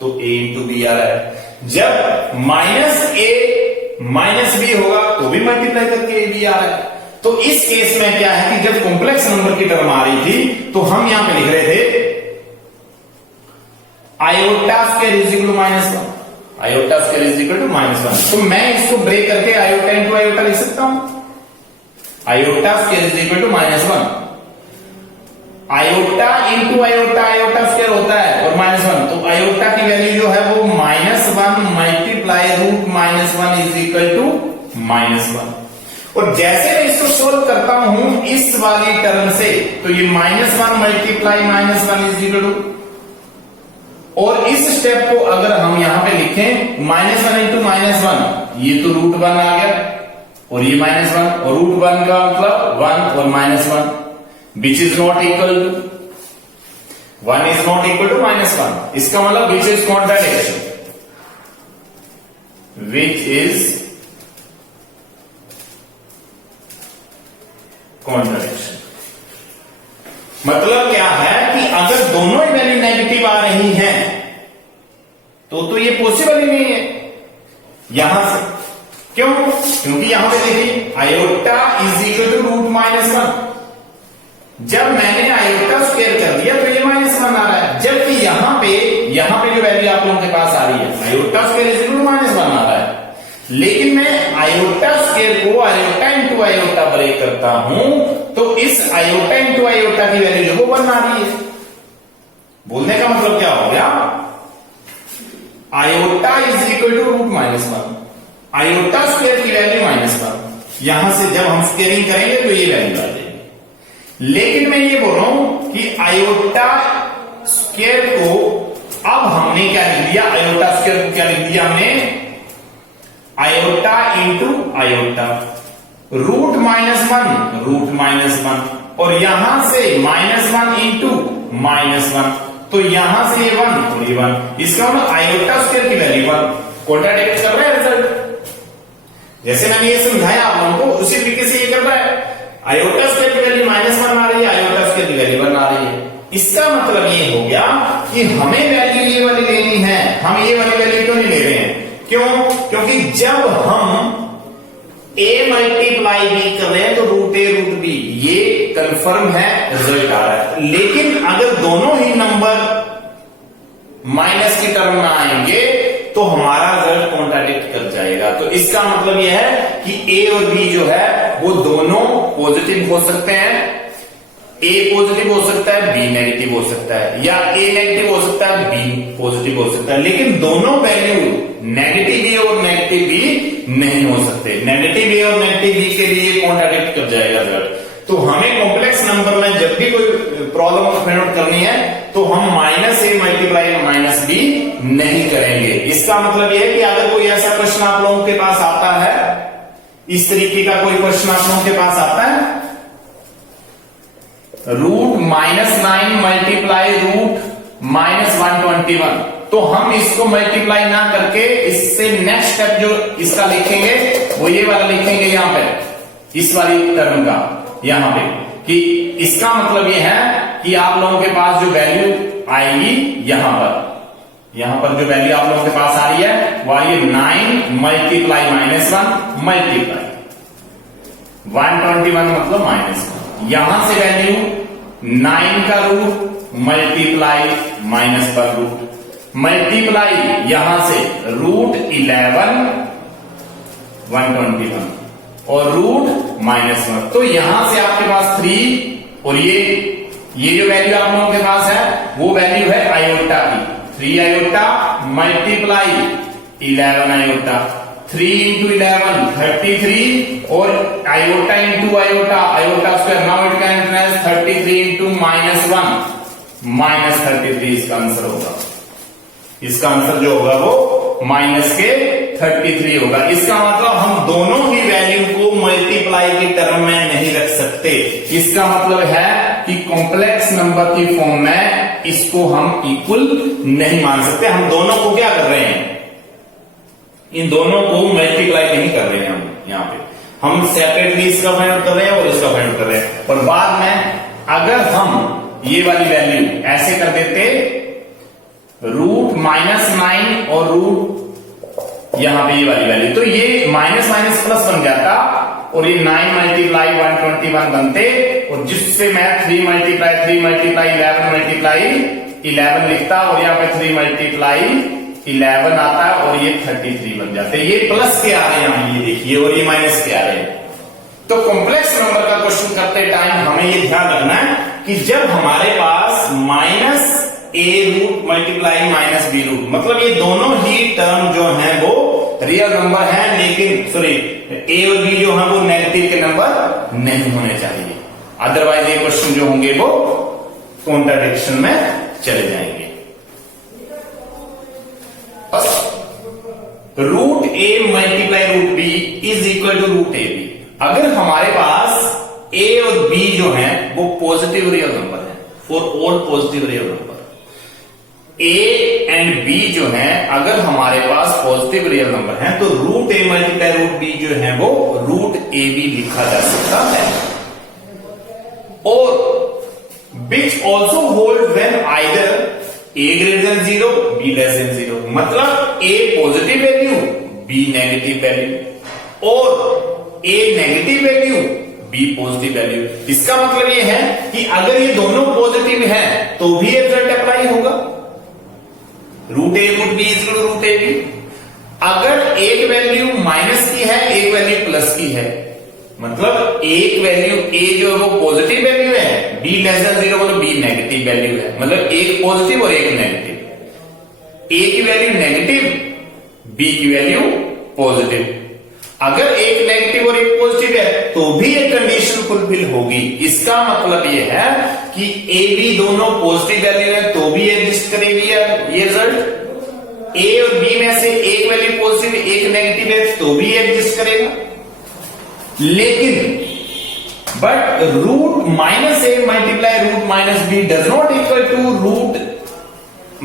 तो a इंटू b आ रहा है। जब -a -b होगा तो भी मल्टीप्लाई करके ab आ रहा है। तो इस केस में क्या है कि जब कॉम्प्लेक्स नंबर की टर्म आ रही थी, तो हम यहां पे लिख रहे थे iota square is equal to -1, iota square is equal to -1। तो मैं इसको ब्रेक करके आयोटा इंटू आयोटा लिख सकता हूं। Iota square is equal to -1, iota into iota, iota square होता है और -1, तो आयोटा की वैल्यू जो है वो -1 multiply root -1 is equal to -1। और जैसे मैं इसको सोल्व करता हूं इस वाली टर्म से, तो ये -1 मल्टीप्लाई -1 इज इक्वल टू, और इस स्टेप को अगर हम यहां पे लिखें -1 इंटू -1, ये तो रूट 1 आ गया और ये -1, और रूट 1 का मतलब 1 और -1 which is not equal to 1 is not equal to -1। इसका मतलब which is contradiction, which is contradiction. मतलब क्या है कि अगर दोनों ही वैल्यू नेगेटिव आ रही हैं, तो ये पॉसिबल ही नहीं है यहां से। क्यों? क्योंकि यहां पे देखिए iota is equal to root -1। जब मैंने आयोटा स्क्वायर कर दिया तो ये -1 आ रहा है, जबकि यहां पे जो वैल्यू आप लोगों के पास आ रही है iota square is equal to -1 आ रहा है। लेकिन मैं आयोटा स्क्वायर को आयोटा इंटू आयोटा ब्रेक करता हूं, तो इस आयोटा इंटू आयोटा की वैल्यू जो वो 1 आ रही है। बोलने का मतलब क्या हो गया, iota is equal to root -1, iota square की वैल्यू -1। यहां से जब हम स्क्वेयरिंग करेंगे तो ये वैल्यू आ जाएगी। लेकिन मैं ये बोल रहा हूं कि आयोटा स्क्वायर को अब हमने क्या लिख दिया, आयोटा स्क्वायर को क्या लिख दिया हमने, आयोटा इंटू आयोटा रूट -1, और यहां से -1 इंटू -1, तो यहां से ये 1 और ये 1। इसका मतलब आयोटा स्क्वायर की वैल्यू 1 कॉन्ट्राडिक्ट कर रहा है रिजल्ट। जैसे मैंने ये समझाया आप लोगों को, उसी तरीके से ये कर रहा है। आयोटा स्क्वायर की वैल्यू -1 आ रही है, आयोटा स्क्वायर की वैल्यू 1 आ रही है। इसका मतलब ये हो गया कि हमें वैल्यू ये वाली लेनी है, हम ये वाली वैल्यू क्यों नहीं ले रहे हैं। क्यों? क्योंकि जब हम a मल्टीप्लाई b कर रहे हैं तो रूट a रूट b, ये कंफर्म है, रिजल्ट आ रहा है। लेकिन अगर दोनों ही नंबर माइनस की टर्म में आएंगे तो हमारा रिजल्ट कॉन्ट्राडिक्ट कर जाएगा। तो इसका मतलब यह है कि ए और बी जो है वो दोनों पॉजिटिव हो सकते हैं। ए पॉजिटिव हो सकता है, बी नेगेटिव हो सकता है, या ए नेगेटिव हो सकता है, बी पॉजिटिव हो सकता है, लेकिन दोनों वैल्यू नेगेटिव ए और नेगेटिव बी नहीं हो सकते। नेगेटिव ए और नेगेटिव बी के लिए कॉन्ट्राडिक्ट कर जाएगा रिजल्ट। तो हमें कॉम्प्लेक्स नंबर में जब भी कोई प्रॉब्लम फाइंड आउट करनी है तो हम minus A multiply minus B नहीं करेंगे। इसका मतलब यह है कि अगर कोई ऐसा क्वेश्चन आप लोगों के पास आता है, इस तरीके का कोई क्वेश्चन आप लोगों के पास आता है, √-9 मल्टीप्लाई √-121, तो हम इसको मल्टीप्लाई ना करके इससे नेक्स्ट स्टेप जो इसका लिखेंगे वो ये वाला लिखेंगे यहां पे, इस वाली टर्म का यहां पे, कि इसका मतलब ये है कि आप लोगों के पास जो वैल्यू आएगी यहां पर जो वैल्यू आप लोगों के पास आ रही है वो आई 9 मल्टीप्लाई -1 मल्टीप्लाई 121 मतलब -1, यहां से वैल्यू 9 का रूट मल्टीप्लाई माइनस पर रूट मल्टीप्लाई यहां से √11 121 और √-1, तो यहां से आपके पास 3 और ये जो वैल्यू आप लोगों के पास है वो वैल्यू है आयोटा की, 3 आयोटा मल्टीप्लाई 11 आयोटा, 3 into 11 33 और iota into iota square, now it can trans 33 into -1 -33 इसका आंसर होगा। इसका आंसर जो होगा वो माइनस के 33 होगा। इसका मतलब हम दोनों ही वैल्यू को मल्टीप्लाई की टर्म में नहीं रख सकते। इसका मतलब है कि कॉम्प्लेक्स नंबर की फॉर्म में इसको हम इक्वल नहीं मान सकते। हम दोनों को क्या कर रहे हैं, इन दोनों को मल्टीप्लाई नहीं कर रहे हैं, हम यहां पे हम सेपरेटली इसका फाइंड आउट कर रहे हैं और इसका फाइंड आउट कर रहे हैं। और बाद में अगर हम ये वाली वैल्यू ऐसे कर देते √-9 और रूट यहां पे ये वाली वैल्यू, तो ये माइनस माइनस प्लस बन जाता और ये 9 मल्टीप्लाई 121 बनते, और जिससे मैं 3 मल्टीप्लाई 11 मल्टीप्लाई 11 लिखता और यहाँ पे 3 मल्टीप्लाई 11 आता है और ये 33 बन जाते। ये प्लस के आ रहे हैं, ये देखिए, और ये माइनस के आ रहे हैं। तो कॉम्प्लेक्स नंबर का क्वेश्चन करते टाइम हमें ये ध्यान रखना है कि जब हमारे पास -a root multiply -b root, मतलब ये दोनों ही टर्म जो हैं वो रियल नंबर हैं, लेकिन सॉरी a और b जो हैं वो नेगेटिव के नंबर नहीं होने चाहिए, अदरवाइज ये क्वेश्चन जो होंगे वो कॉन्ट्राडिक्शन में चले जाएंगे। √a multiply √b is equal to √ab। अगर हमारे पास a और b जो हैं वो पॉजिटिव रियल नंबर है, for all positive real number, a and b जो हैं अगर हमारे पास पॉजिटिव रियल नंबर हैं तो √a मल्टीप्लाई √b जो है वो √ab लिखा जा सकता है। और which also hold when either a greater than 0 b less than 0, मतलब a positive value b negative value और a negative value b positive value. इसका मतलब ये है कि अगर ये दोनों पॉजिटिव हैं तो भी रिजल्ट अप्लाई होगा, √a √b equal to √ab। अगर एक वैल्यू माइनस की है एक वैल्यू प्लस की है, मतलब एक वैल्यू a जो है वो पॉजिटिव वैल्यू है, b लेस देन 0 मतलब b नेगेटिव वैल्यू है, मतलब एक पॉजिटिव और एक नेगेटिव, a की वैल्यू नेगेटिव b की वैल्यू पॉजिटिव। अगर एक नेगेटिव और एक पॉजिटिव है तो भी एक कंडीशन फुलफिल होगी। इसका मतलब यह है कि a b दोनों पॉजिटिव वैल्यू है तो भी एग्जिस्ट करेगी ये रिजल्ट, a और b में से एक वैल्यू पॉजिटिव एक नेगेटिव है तो भी एग्जिस्ट करेगा। लेकिन but √-a multiply √-b does not equal to √-a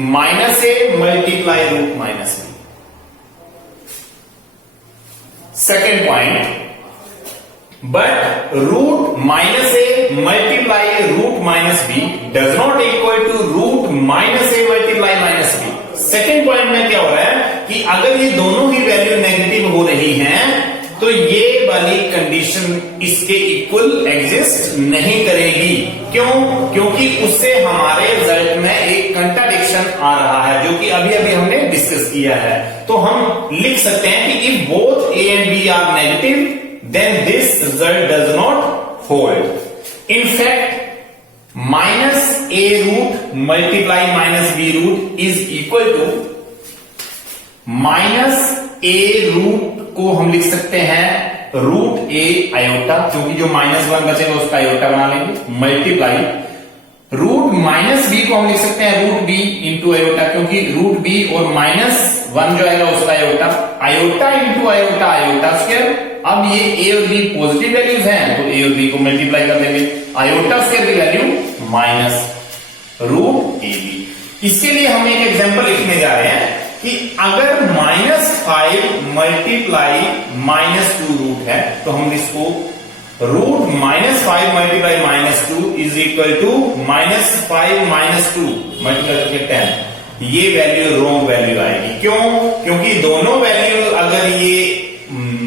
multiply √-b। Second point, but √-a multiply √-b does not equal to √-a multiply -b। Second point में क्या हो रहा है कि अगर ये दोनों ही वैल्यू नेगेटिव हो रही हैं तो ये वाली कंडीशन इसके इक्वल एग्जिस्ट नहीं करेगी। क्यों? क्योंकि उससे हमारे रिजल्ट में एक कंट्राडिक्शन आ रहा है, जो कि अभी अभी हमने डिस्कस किया है। तो हम लिख सकते हैं कि if both a and b are negative then this result does not hold. In fact, minus a root multiply minus b root is equal to minus a root को हम लिख सकते हैं रूट a आयोटा, क्योंकि जो -1 बचेगा उसका iota बना लेंगे, मल्टीप्लाई रूट माइनस बी को हम लिख सकते हैं रूट बी इंटू आयोटा, क्योंकि रूट बी और -1 जो आएगा उसका iota, iota into iota, iota square. अब ये a और b पॉजिटिव वैल्यूज हैं तो a और b को मल्टीप्लाई कर देंगे, आयोटा स्क्वायर की value minus root a b. इसके लिए हम एक एग्जांपल लिखने जा रहे हैं कि अगर -5 मल्टीप्लाई -2 रूट है तो हम इसको root -5 multiply -2 is equal to -5 -2 multiply करके 10। ये वैल्यू रॉन्ग वैल्यू आएगी। क्यों? क्योंकि दोनों वैल्यू अगर ये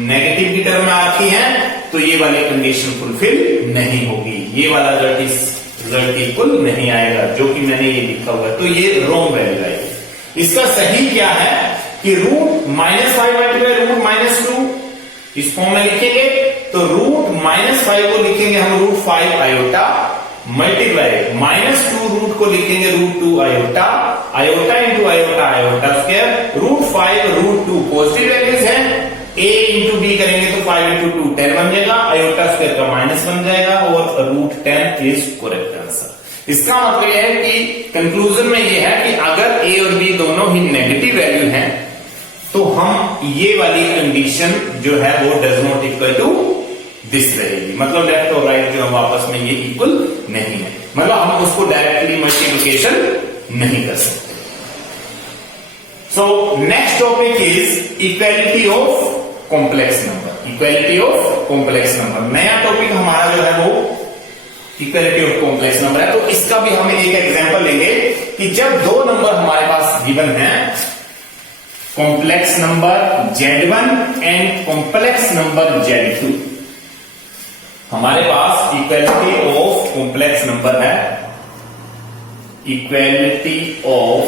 नेगेटिव की टर्म में आती हैं तो ये वाली कंडीशन फुलफिल नहीं होगी, ये वाला रिजल्ट इक्वल नहीं आएगा, जो कि मैंने ये लिखा हुआ है, तो ये रॉन्ग वैल्यू आएगी। इसका सही क्या है कि रूट -5 मल्टीप्लाई रूट -2 इस फॉर्म में लिखेंगे तो रूट -5 को लिखेंगे हम रूट 5 आयोटा मल्टीप्लाई -2 रूट को लिखेंगे root 2 iota, iota into iota, iota square, root 5 root 2 positive values है, a इंटू बी करेंगे तो 5 इंटू 2 10 बन जाएगा, आयोटा स्क्वायर का माइनस बन जाएगा और रूट 10 इज करेक्ट आंसर। इसका मतलब यह है कि कंक्लूजन में यह है कि अगर a और b दोनों ही नेगेटिव वैल्यू हैं तो हम ये वाली कंडीशन जो है वो does not equal to this रहेगी, मतलब लेफ्ट और राइट जो है आपस में ये इक्वल नहीं है, मतलब हम उसको डायरेक्टली मल्टीप्लिकेशन नहीं कर सकते। So next topic is equality of complex number, equality of complex number. नया टॉपिक हमारा जो है वो इक्वालिटी ऑफ कॉम्प्लेक्स नंबर है। तो इसका भी हम एक एग्जांपल लेंगे कि जब दो नंबर हमारे पास गिवन है, complex number Z1 and complex number Z2, हमारे पास इक्वालिटी ऑफ कॉम्प्लेक्स नंबर है, equality of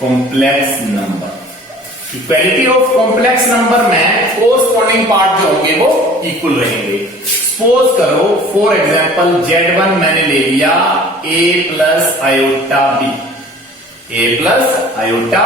complex number. Equality of complex number में कोरस्पॉन्डिंग पार्ट जो होंगे वो इक्वल रहेंगे। सपोज करो फॉर एग्जांपल Z1 मैंने ले लिया a plus iota b, a plus iota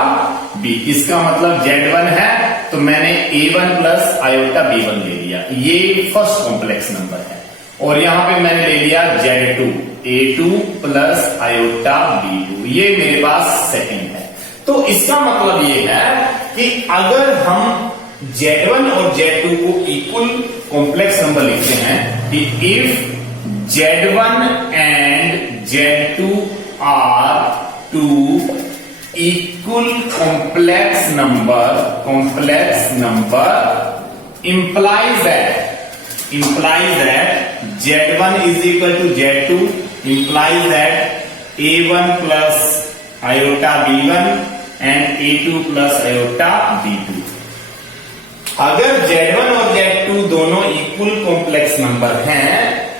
b, इसका मतलब Z1 है तो मैंने a1 प्लस आयोटा b1 ले लिया, ये फर्स्ट कॉम्प्लेक्स नंबर है। और यहां पे मैंने ले लिया Z2, a2 plus iota b2, ये मेरे पास सेकंड है। तो इसका मतलब ये है कि अगर हम Z1 और Z2 को इक्वल कॉम्प्लेक्स नंबर लिखते हैं कि if Z1 and Z2 are two equal complex number implies that Z1 is equal to Z2 implies that A1 plus iota B1 and A2 plus iota B2। अगर Z1 और Z2 दोनों equal complex number हैं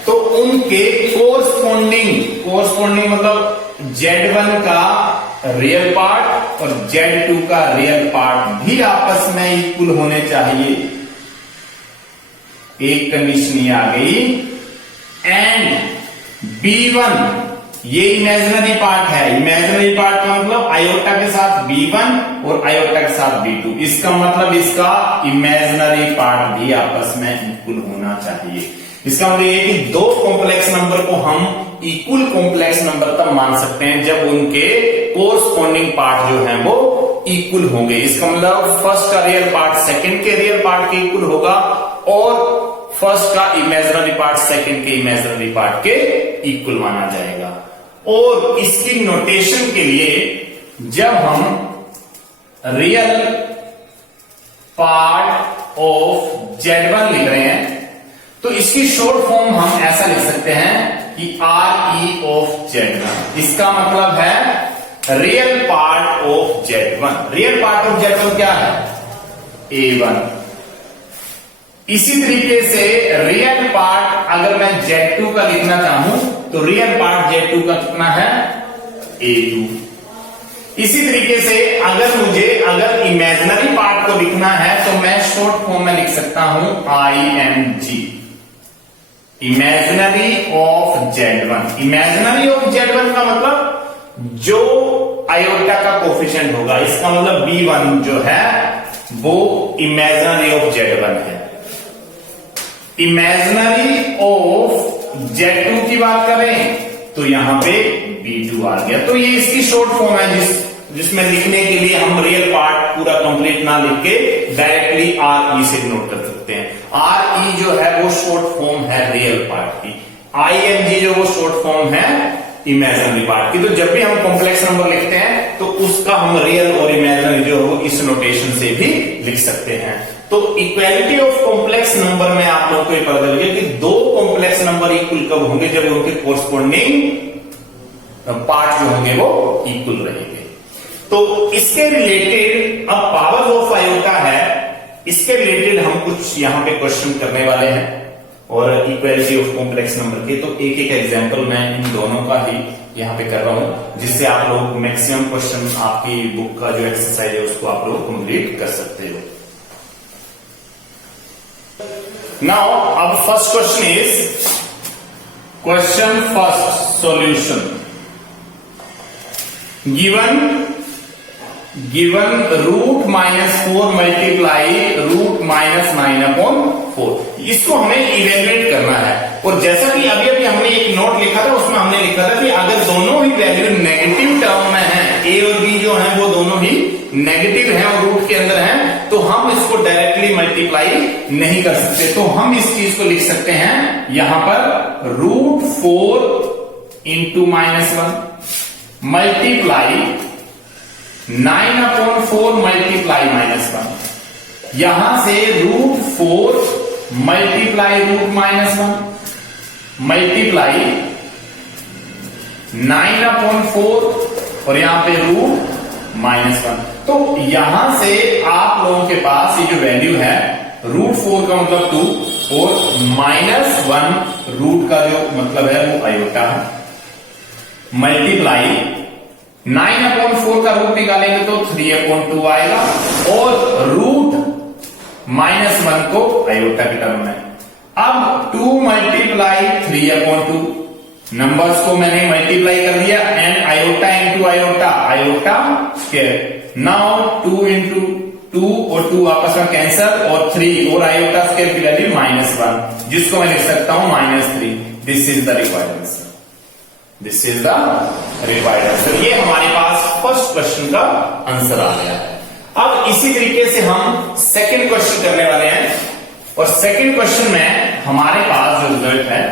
तो उनके corresponding मतलब Z1 का real part और Z2 का रियल पार्ट भी आपस में इक्वल होने चाहिए। एक कंडीशन ये आ गई। एंड B1 ये इमेजिनरी पार्ट है, इमेजिनरी पार्ट का मतलब आयोटा के साथ B1 और आयोटा के साथ B2, इसका मतलब इसका इमेजिनरी पार्ट भी आपस में इक्वल होना चाहिए। इसका मतलब ये कि दो कॉम्प्लेक्स नंबर को हम इक्वल कॉम्प्लेक्स नंबर तब मान सकते हैं जब उनके कोरस्पॉन्डिंग पार्ट जो है वो इक्वल होंगे। इसका मतलब फर्स्ट का रियल पार्ट सेकंड के रियल पार्ट के इक्वल होगा और फर्स्ट का इमेजिनरी पार्ट सेकंड के इमेजिनरी पार्ट के इक्वल माना जाएगा। और इसकी नोटेशन के लिए जब हम रियल पार्ट ऑफ Z1 लिख रहे हैं तो इसकी शॉर्ट फॉर्म हम ऐसा लिख सकते हैं कि RE ऑफ Z1। इसका मतलब है real part of Z1। Real part of Z1 क्या है? A1 इसी तरीके से रियल पार्ट अगर मैं Z2 का लिखना चाहूं तो रियल पार्ट Z2 का कितना है A2। इसी तरीके से अगर इमेजिनरी पार्ट को लिखना है तो मैं शॉर्ट फॉर्म में लिख सकता हूं IMG, imaginary of Z1। Imaginary of Z1 का मतलब जो आयोटा का कोफिशिएंट होगा, इसका मतलब B1 जो है वो इमेजिनरी ऑफ Z1 है। इमेजिनरी ऑफ Z2 की बात करें तो यहां पे B2 आ गया। तो ये इसकी शॉर्ट फॉर्म है जिसमें लिखने के लिए हम रियल पार्ट पूरा कंप्लीट ना लिख के डायरेक्टली RE से नोट कर सकते हैं। RE जो है वो शॉर्ट फॉर्म है रियल पार्ट की, IMG जो वो शॉर्ट फॉर्म है इमेजिनरी पार्ट की। तो जब भी हम कॉम्प्लेक्स नंबर लिखते हैं तो उसका हम रियल और इमेजिनरी जो है इस नोटेशन से भी लिख सकते हैं। तो इक्वालिटी ऑफ कॉम्प्लेक्स नंबर में आप लोगों को ये पता चल गया कि दो कॉम्प्लेक्स नंबर इक्वल कब होंगे, जब उनके कोरस्पॉन्डिंग पार्ट जो होंगे वो इक्वल रहेंगे। तो इसके रिलेटेड अब पावर ऑफ आयोटा है, इसके रिलेटेड हम कुछ यहां पे क्वेश्चन करने वाले हैं और इक्वालिटी ऑफ कॉम्प्लेक्स नंबर के। तो एक एक एग्जांपल मैं इन दोनों का ही यहां पे कर रहा हूं, जिससे आप लोग मैक्सिमम क्वेश्चन आपकी बुक का जो एक्सरसाइज है उसको आप लोग कंप्लीट कर सकते हो। नाउ अब first question is question first solution. Given root -4 multiply root -9/4, इसको हमें इवेल्युएट करना है। और जैसा कि अभी अभी हमने एक नोट लिखा था, उसमें हमने लिखा था कि अगर दोनों ही वैल्यू नेगेटिव टर्म में है, A और B जो है वो दोनों ही नेगेटिव हैं और रूट के अंदर हैं, तो हम इसको डायरेक्टली मल्टीप्लाई नहीं कर सकते। तो हम इस चीज को लिख सकते हैं यहां पर √4 × -1 मल्टीप्लाई 9/4 मल्टीप्लाई -1। यहां से √4 मल्टीप्लाई √-1 मल्टीप्लाई 9/4 और यहां पे √-1। तो यहां से आप लोगों के पास ये जो वैल्यू है √4 का मतलब 2 और -1 रूट का जो मतलब है वो आयोटा है, मल्टीप्लाई 9/4 का रूट निकालेंगे तो 3/2 आएगा और √-1 को आयोटा की टर्म में। अब 2 मल्टीप्लाई 3/2, नंबर्स को मैंने मल्टीप्लाई कर दिया and iota into iota, iota square. Now 2 × 2 और 2 आपस में कैंसल और 3 और आयोटा स्क्वायर की वैल्यू -1, जिसको मैं लिख सकता हूं -3। This is the required answer, this is the required answer. ये हमारे पास फर्स्ट क्वेश्चन का आंसर आ गया है। अब इसी तरीके से हम सेकंड क्वेश्चन करने वाले हैं और सेकंड क्वेश्चन में हमारे पास जो रिजल्ट है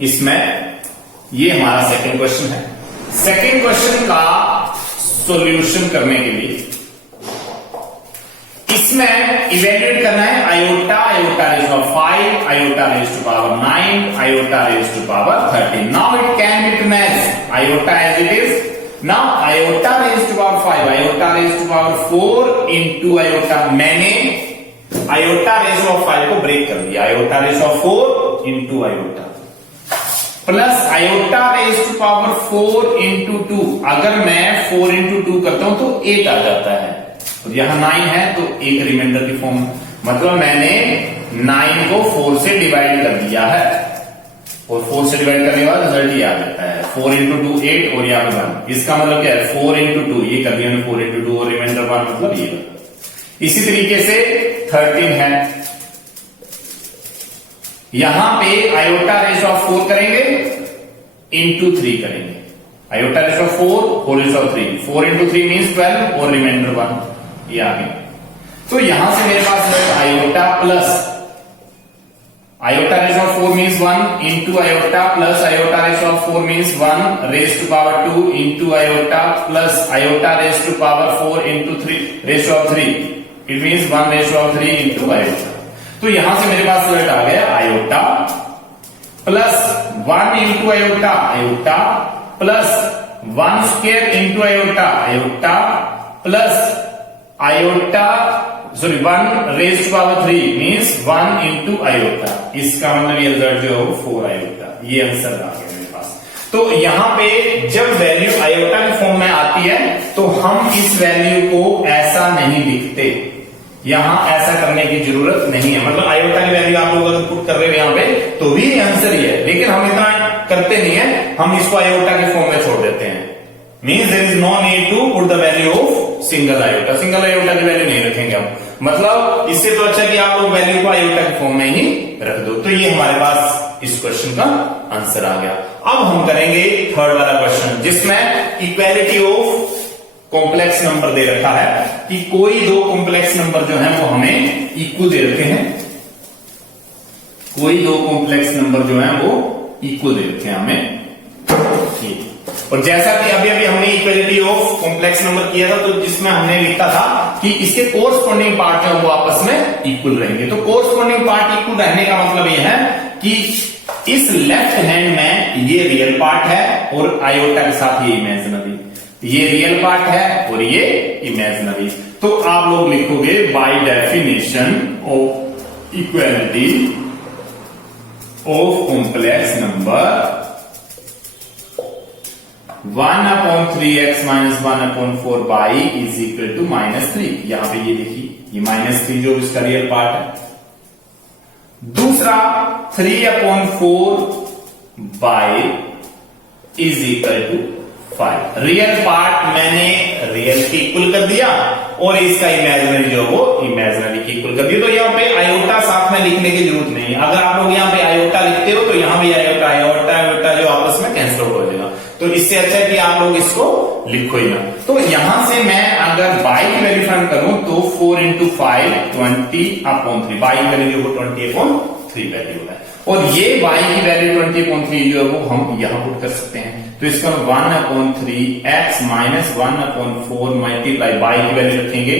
इसमें ये हमारा सेकंड क्वेश्चन है। सेकंड क्वेश्चन का सॉल्यूशन करने के लिए इसमें इवेल्युएट करना है iota, iota raise of 5, iota raise to power 9, iota raise to power 13। Now it can be written as iota as it is. Now iota raise to power 5, iota raise to power 4 into iota, मैंने iota raise of 5 को break कर दिया, iota raise of 4 into iota plus iota raise to power 4 into 2। अगर मैं 4 into 2 करता हूं तो 8 आ जाता है, तो यहां 9 है तो एक रिमाइंडर की फॉर्म, मतलब मैंने 9 को 4 से डिवाइड कर दिया है और 4 से डिवाइड करने के बाद रिजल्ट ये आ जाता है 4 × 2 8 और यहाँ पे 1। इसका मतलब क्या है 4 × 2, ये कर दिया 4 × 2 और रिमाइंडर 1 मतलब ये। इसी तरीके से 13 है, यहां पे आयोटा रेज़ ऑफ 4 करेंगे इंटू 3 करेंगे, iota raise of 4 whole raise of 3, 4 × 3 means 12 और रिमाइंडर 1 ये आ गया। तो यहां से मेरे पास है iota plus iota raise of 4 means 1 into iota plus iota raise of 4 means 1 raise to power 2 into iota plus iota raise to power 4 into 3 raise of 3, it means 1 raise of 3 into iota. तो यहां से मेरे पास result आ गया iota plus 1 into iota, iota plus 1 square into iota, iota plus iota sorry 1 raise to power 3 means 1 into iota, इसका मतलब ये रिजल्ट जो है वो 4 आयोटा, ये आंसर आ गया मेरे पास। तो यहां पे जब वैल्यू आयोटा के फॉर्म में आती है तो हम इस वैल्यू को ऐसा नहीं लिखते, यहां ऐसा करने की जरूरत नहीं है। मतलब आयोटा की वैल्यू आप लोग अगर पुट कर रहे हो यहां पे तो भी आंसर ही है, लेकिन हम इतना करते नहीं है, हम इसको आयोटा के फॉर्म में छोड़ देते हैं। Means there is no need to put the value of single iota, single iota की वैल्यू नहीं रखेंगे हम। मतलब इससे तो अच्छा कि आप लोग वैल्यू को आयोटा के फॉर्म में ही रख दो। तो ये हमारे पास इस क्वेश्चन का आंसर आ गया। अब हम करेंगे थर्ड वाला क्वेश्चन, जिसमें इक्वालिटी ऑफ कॉम्प्लेक्स नंबर दे रखा है कि कोई दो कॉम्प्लेक्स नंबर जो है वो हमें इक्वल दे रखे हैं, कोई दो कॉम्प्लेक्स नंबर जो है वो इक्वल दे रखे हैं हमें। और जैसा कि अभी अभी हमने इक्वालिटी ऑफ कॉम्प्लेक्स नंबर किया था, तो जिसमें हमने लिखा था कि इसके कोरस्पॉन्डिंग पार्ट जो है वो आपस में इक्वल रहेंगे। तो कोरस्पॉन्डिंग पार्ट इक्वल रहने का मतलब यह है कि इस लेफ्ट हैंड में ये रियल पार्ट है और आयोटा के साथ ये इमेजिनरी, ये रियल पार्ट है और ये इमेजिनरी। तो आप लोग लिखोगे by definition of equality of complex number 1/3x - 1/4 y is equal to -3। यहां पे ये देखिए, ये -3 जो इसका रियल पार्ट है। दूसरा 3/4 y is equal to 5। Real part मैंने रियल की इक्वल कर दिया और इसका इमेजिनरी जो वो इमेजिनरी की इक्वल कर दिया। तो यहाँ पे आयोटा साथ में लिखने की जरूरत नहीं है। अगर आप लोग यहाँ पे आयोटा लिखते हो तो यहाँ भी आयोटा आयोटा आयोटा जो आपस में कैंसिल आउट हो जाएगा। तो इससे अच्छा है कि आप लोग इसको लिखो ही ना। तो यहां से मैं अगर y की वैल्यू फाइंड करूं तो 4 × 5 20/3, y की वैल्यू जो 20/3 वैल्यू है, और ये y की वैल्यू 20/3 जो है वो हम यहां पुट कर सकते हैं। तो इसका 1/3x - 1/4 मल्टीप्लाई y की वैल्यू रखेंगे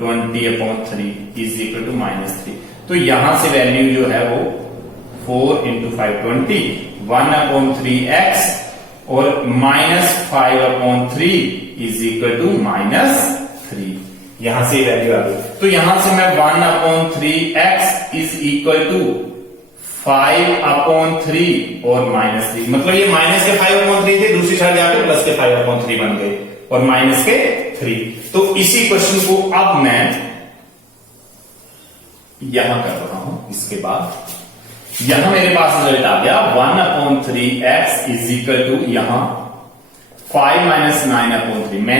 20/3 इज इक्वल टू -3। तो यहां से वैल्यू जो है वो 4 × 5 20, 1/3x और -5/3 इज इक्वल टू -3। यहां से वैल्यू आ गई। तो यहां से मैं 1/3x इज इक्वल टू 5/3 और -3, मतलब ये माइनस के 5/3 थे, दूसरी साइड जाके प्लस के 5/3 बन गए और माइनस के 3। तो इसी क्वेश्चन को अब मैं यहां कर रहा हूं। इसके बाद यहां मेरे पास रिजल्ट आ गया 1/3x इज इक्वल टू यहां 5 - 9/3। मैं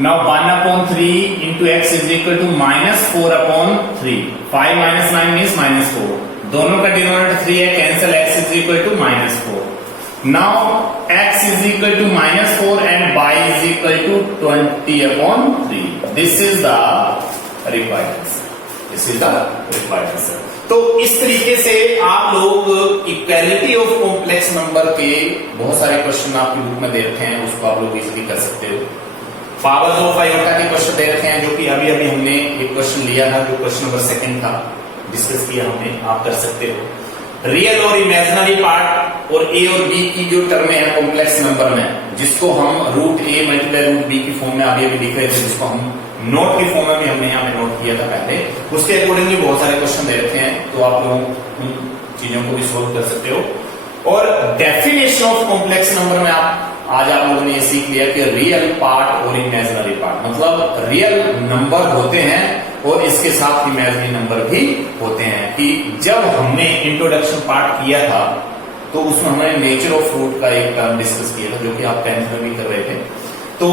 now 1/3 into x is equal to -4/3। 5 - 9 means -4, दोनों का डिनोमिनेटर 3 है, cancel, x is equal to -4। Now x is equal to -4 and y is equal to 20/3। This is the required answer, this is the required answer. तो इस तरीके से आप लोग equality of complex number के बहुत सारे क्वेश्चन आपकी बुक में दे रखे हैं, उसको आप लोग इजीली कर सकते हो। पावर्स ऑफ आयोटा के क्वेश्चन दे रखे हैं, जो कि अभी अभी हमने एक क्वेश्चन लिया था, जो क्वेश्चन नंबर 2 था, डिस्कस किया हमने, आप कर सकते हो। रियल और इमेजिनरी पार्ट और ए और बी की जो टर्में हैं कॉम्प्लेक्स नंबर में, जिसको हम √a मल्टीप्लाई √b की फॉर्म में अभी अभी लिख रहे थे, जिसको हम नोट की फॉर्म में भी हमने यहाँ पे नोट किया था पहले, उसके अकॉर्डिंगली बहुत सारे क्वेश्चन दे रखे हैं। तो आप लोग उन चीजों को भी सोल्व कर सकते हो। और डेफिनेशन ऑफ कॉम्प्लेक्स नंबर में आज आप लोगों ने ये सीख लिया कि रियल पार्ट और इमेजिनरी पार्ट, मतलब रियल नंबर होते हैं और इसके साथ इमेजिनरी नंबर भी होते हैं। कि जब हमने इंट्रोडक्शन पार्ट किया था तो उसमें हमने नेचर ऑफ फ्रूट का एक टर्म डिस्कस किया था, जो कि आप 10th में भी कर रहे थे। तो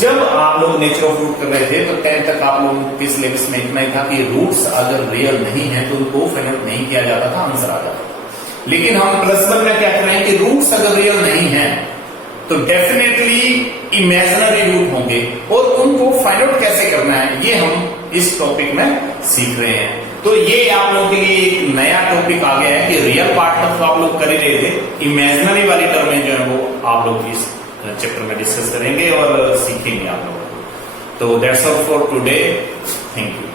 जब आप लोग नेचर ऑफ रूट कर रहे थे तो 10th तक आप लोगों के सिलेबस में इतना ही था कि रूट्स अगर रियल नहीं है तो उनको फाइंड आउट नहीं किया जाता था, आंसर आ जाता था। लेकिन हम +1 में क्या कर रहे हैं कि रूट्स अगर रियल नहीं है तो डेफिनेटली इमेजिनरी रूट होंगे, और उनको फाइंड आउट कैसे करना है ये हम इस टॉपिक में सीख रहे हैं। तो ये आप लोगों के लिए एक नया टॉपिक आ गया है कि रियल पार्ट तो आप लोग कर ही रहे थे, इमेजिनरी वाली टर्में जो है वो आप लोग इस चैप्टर में डिस्कस करेंगे और सीखेंगे आप लोगों को। तो that's all for today, thank you.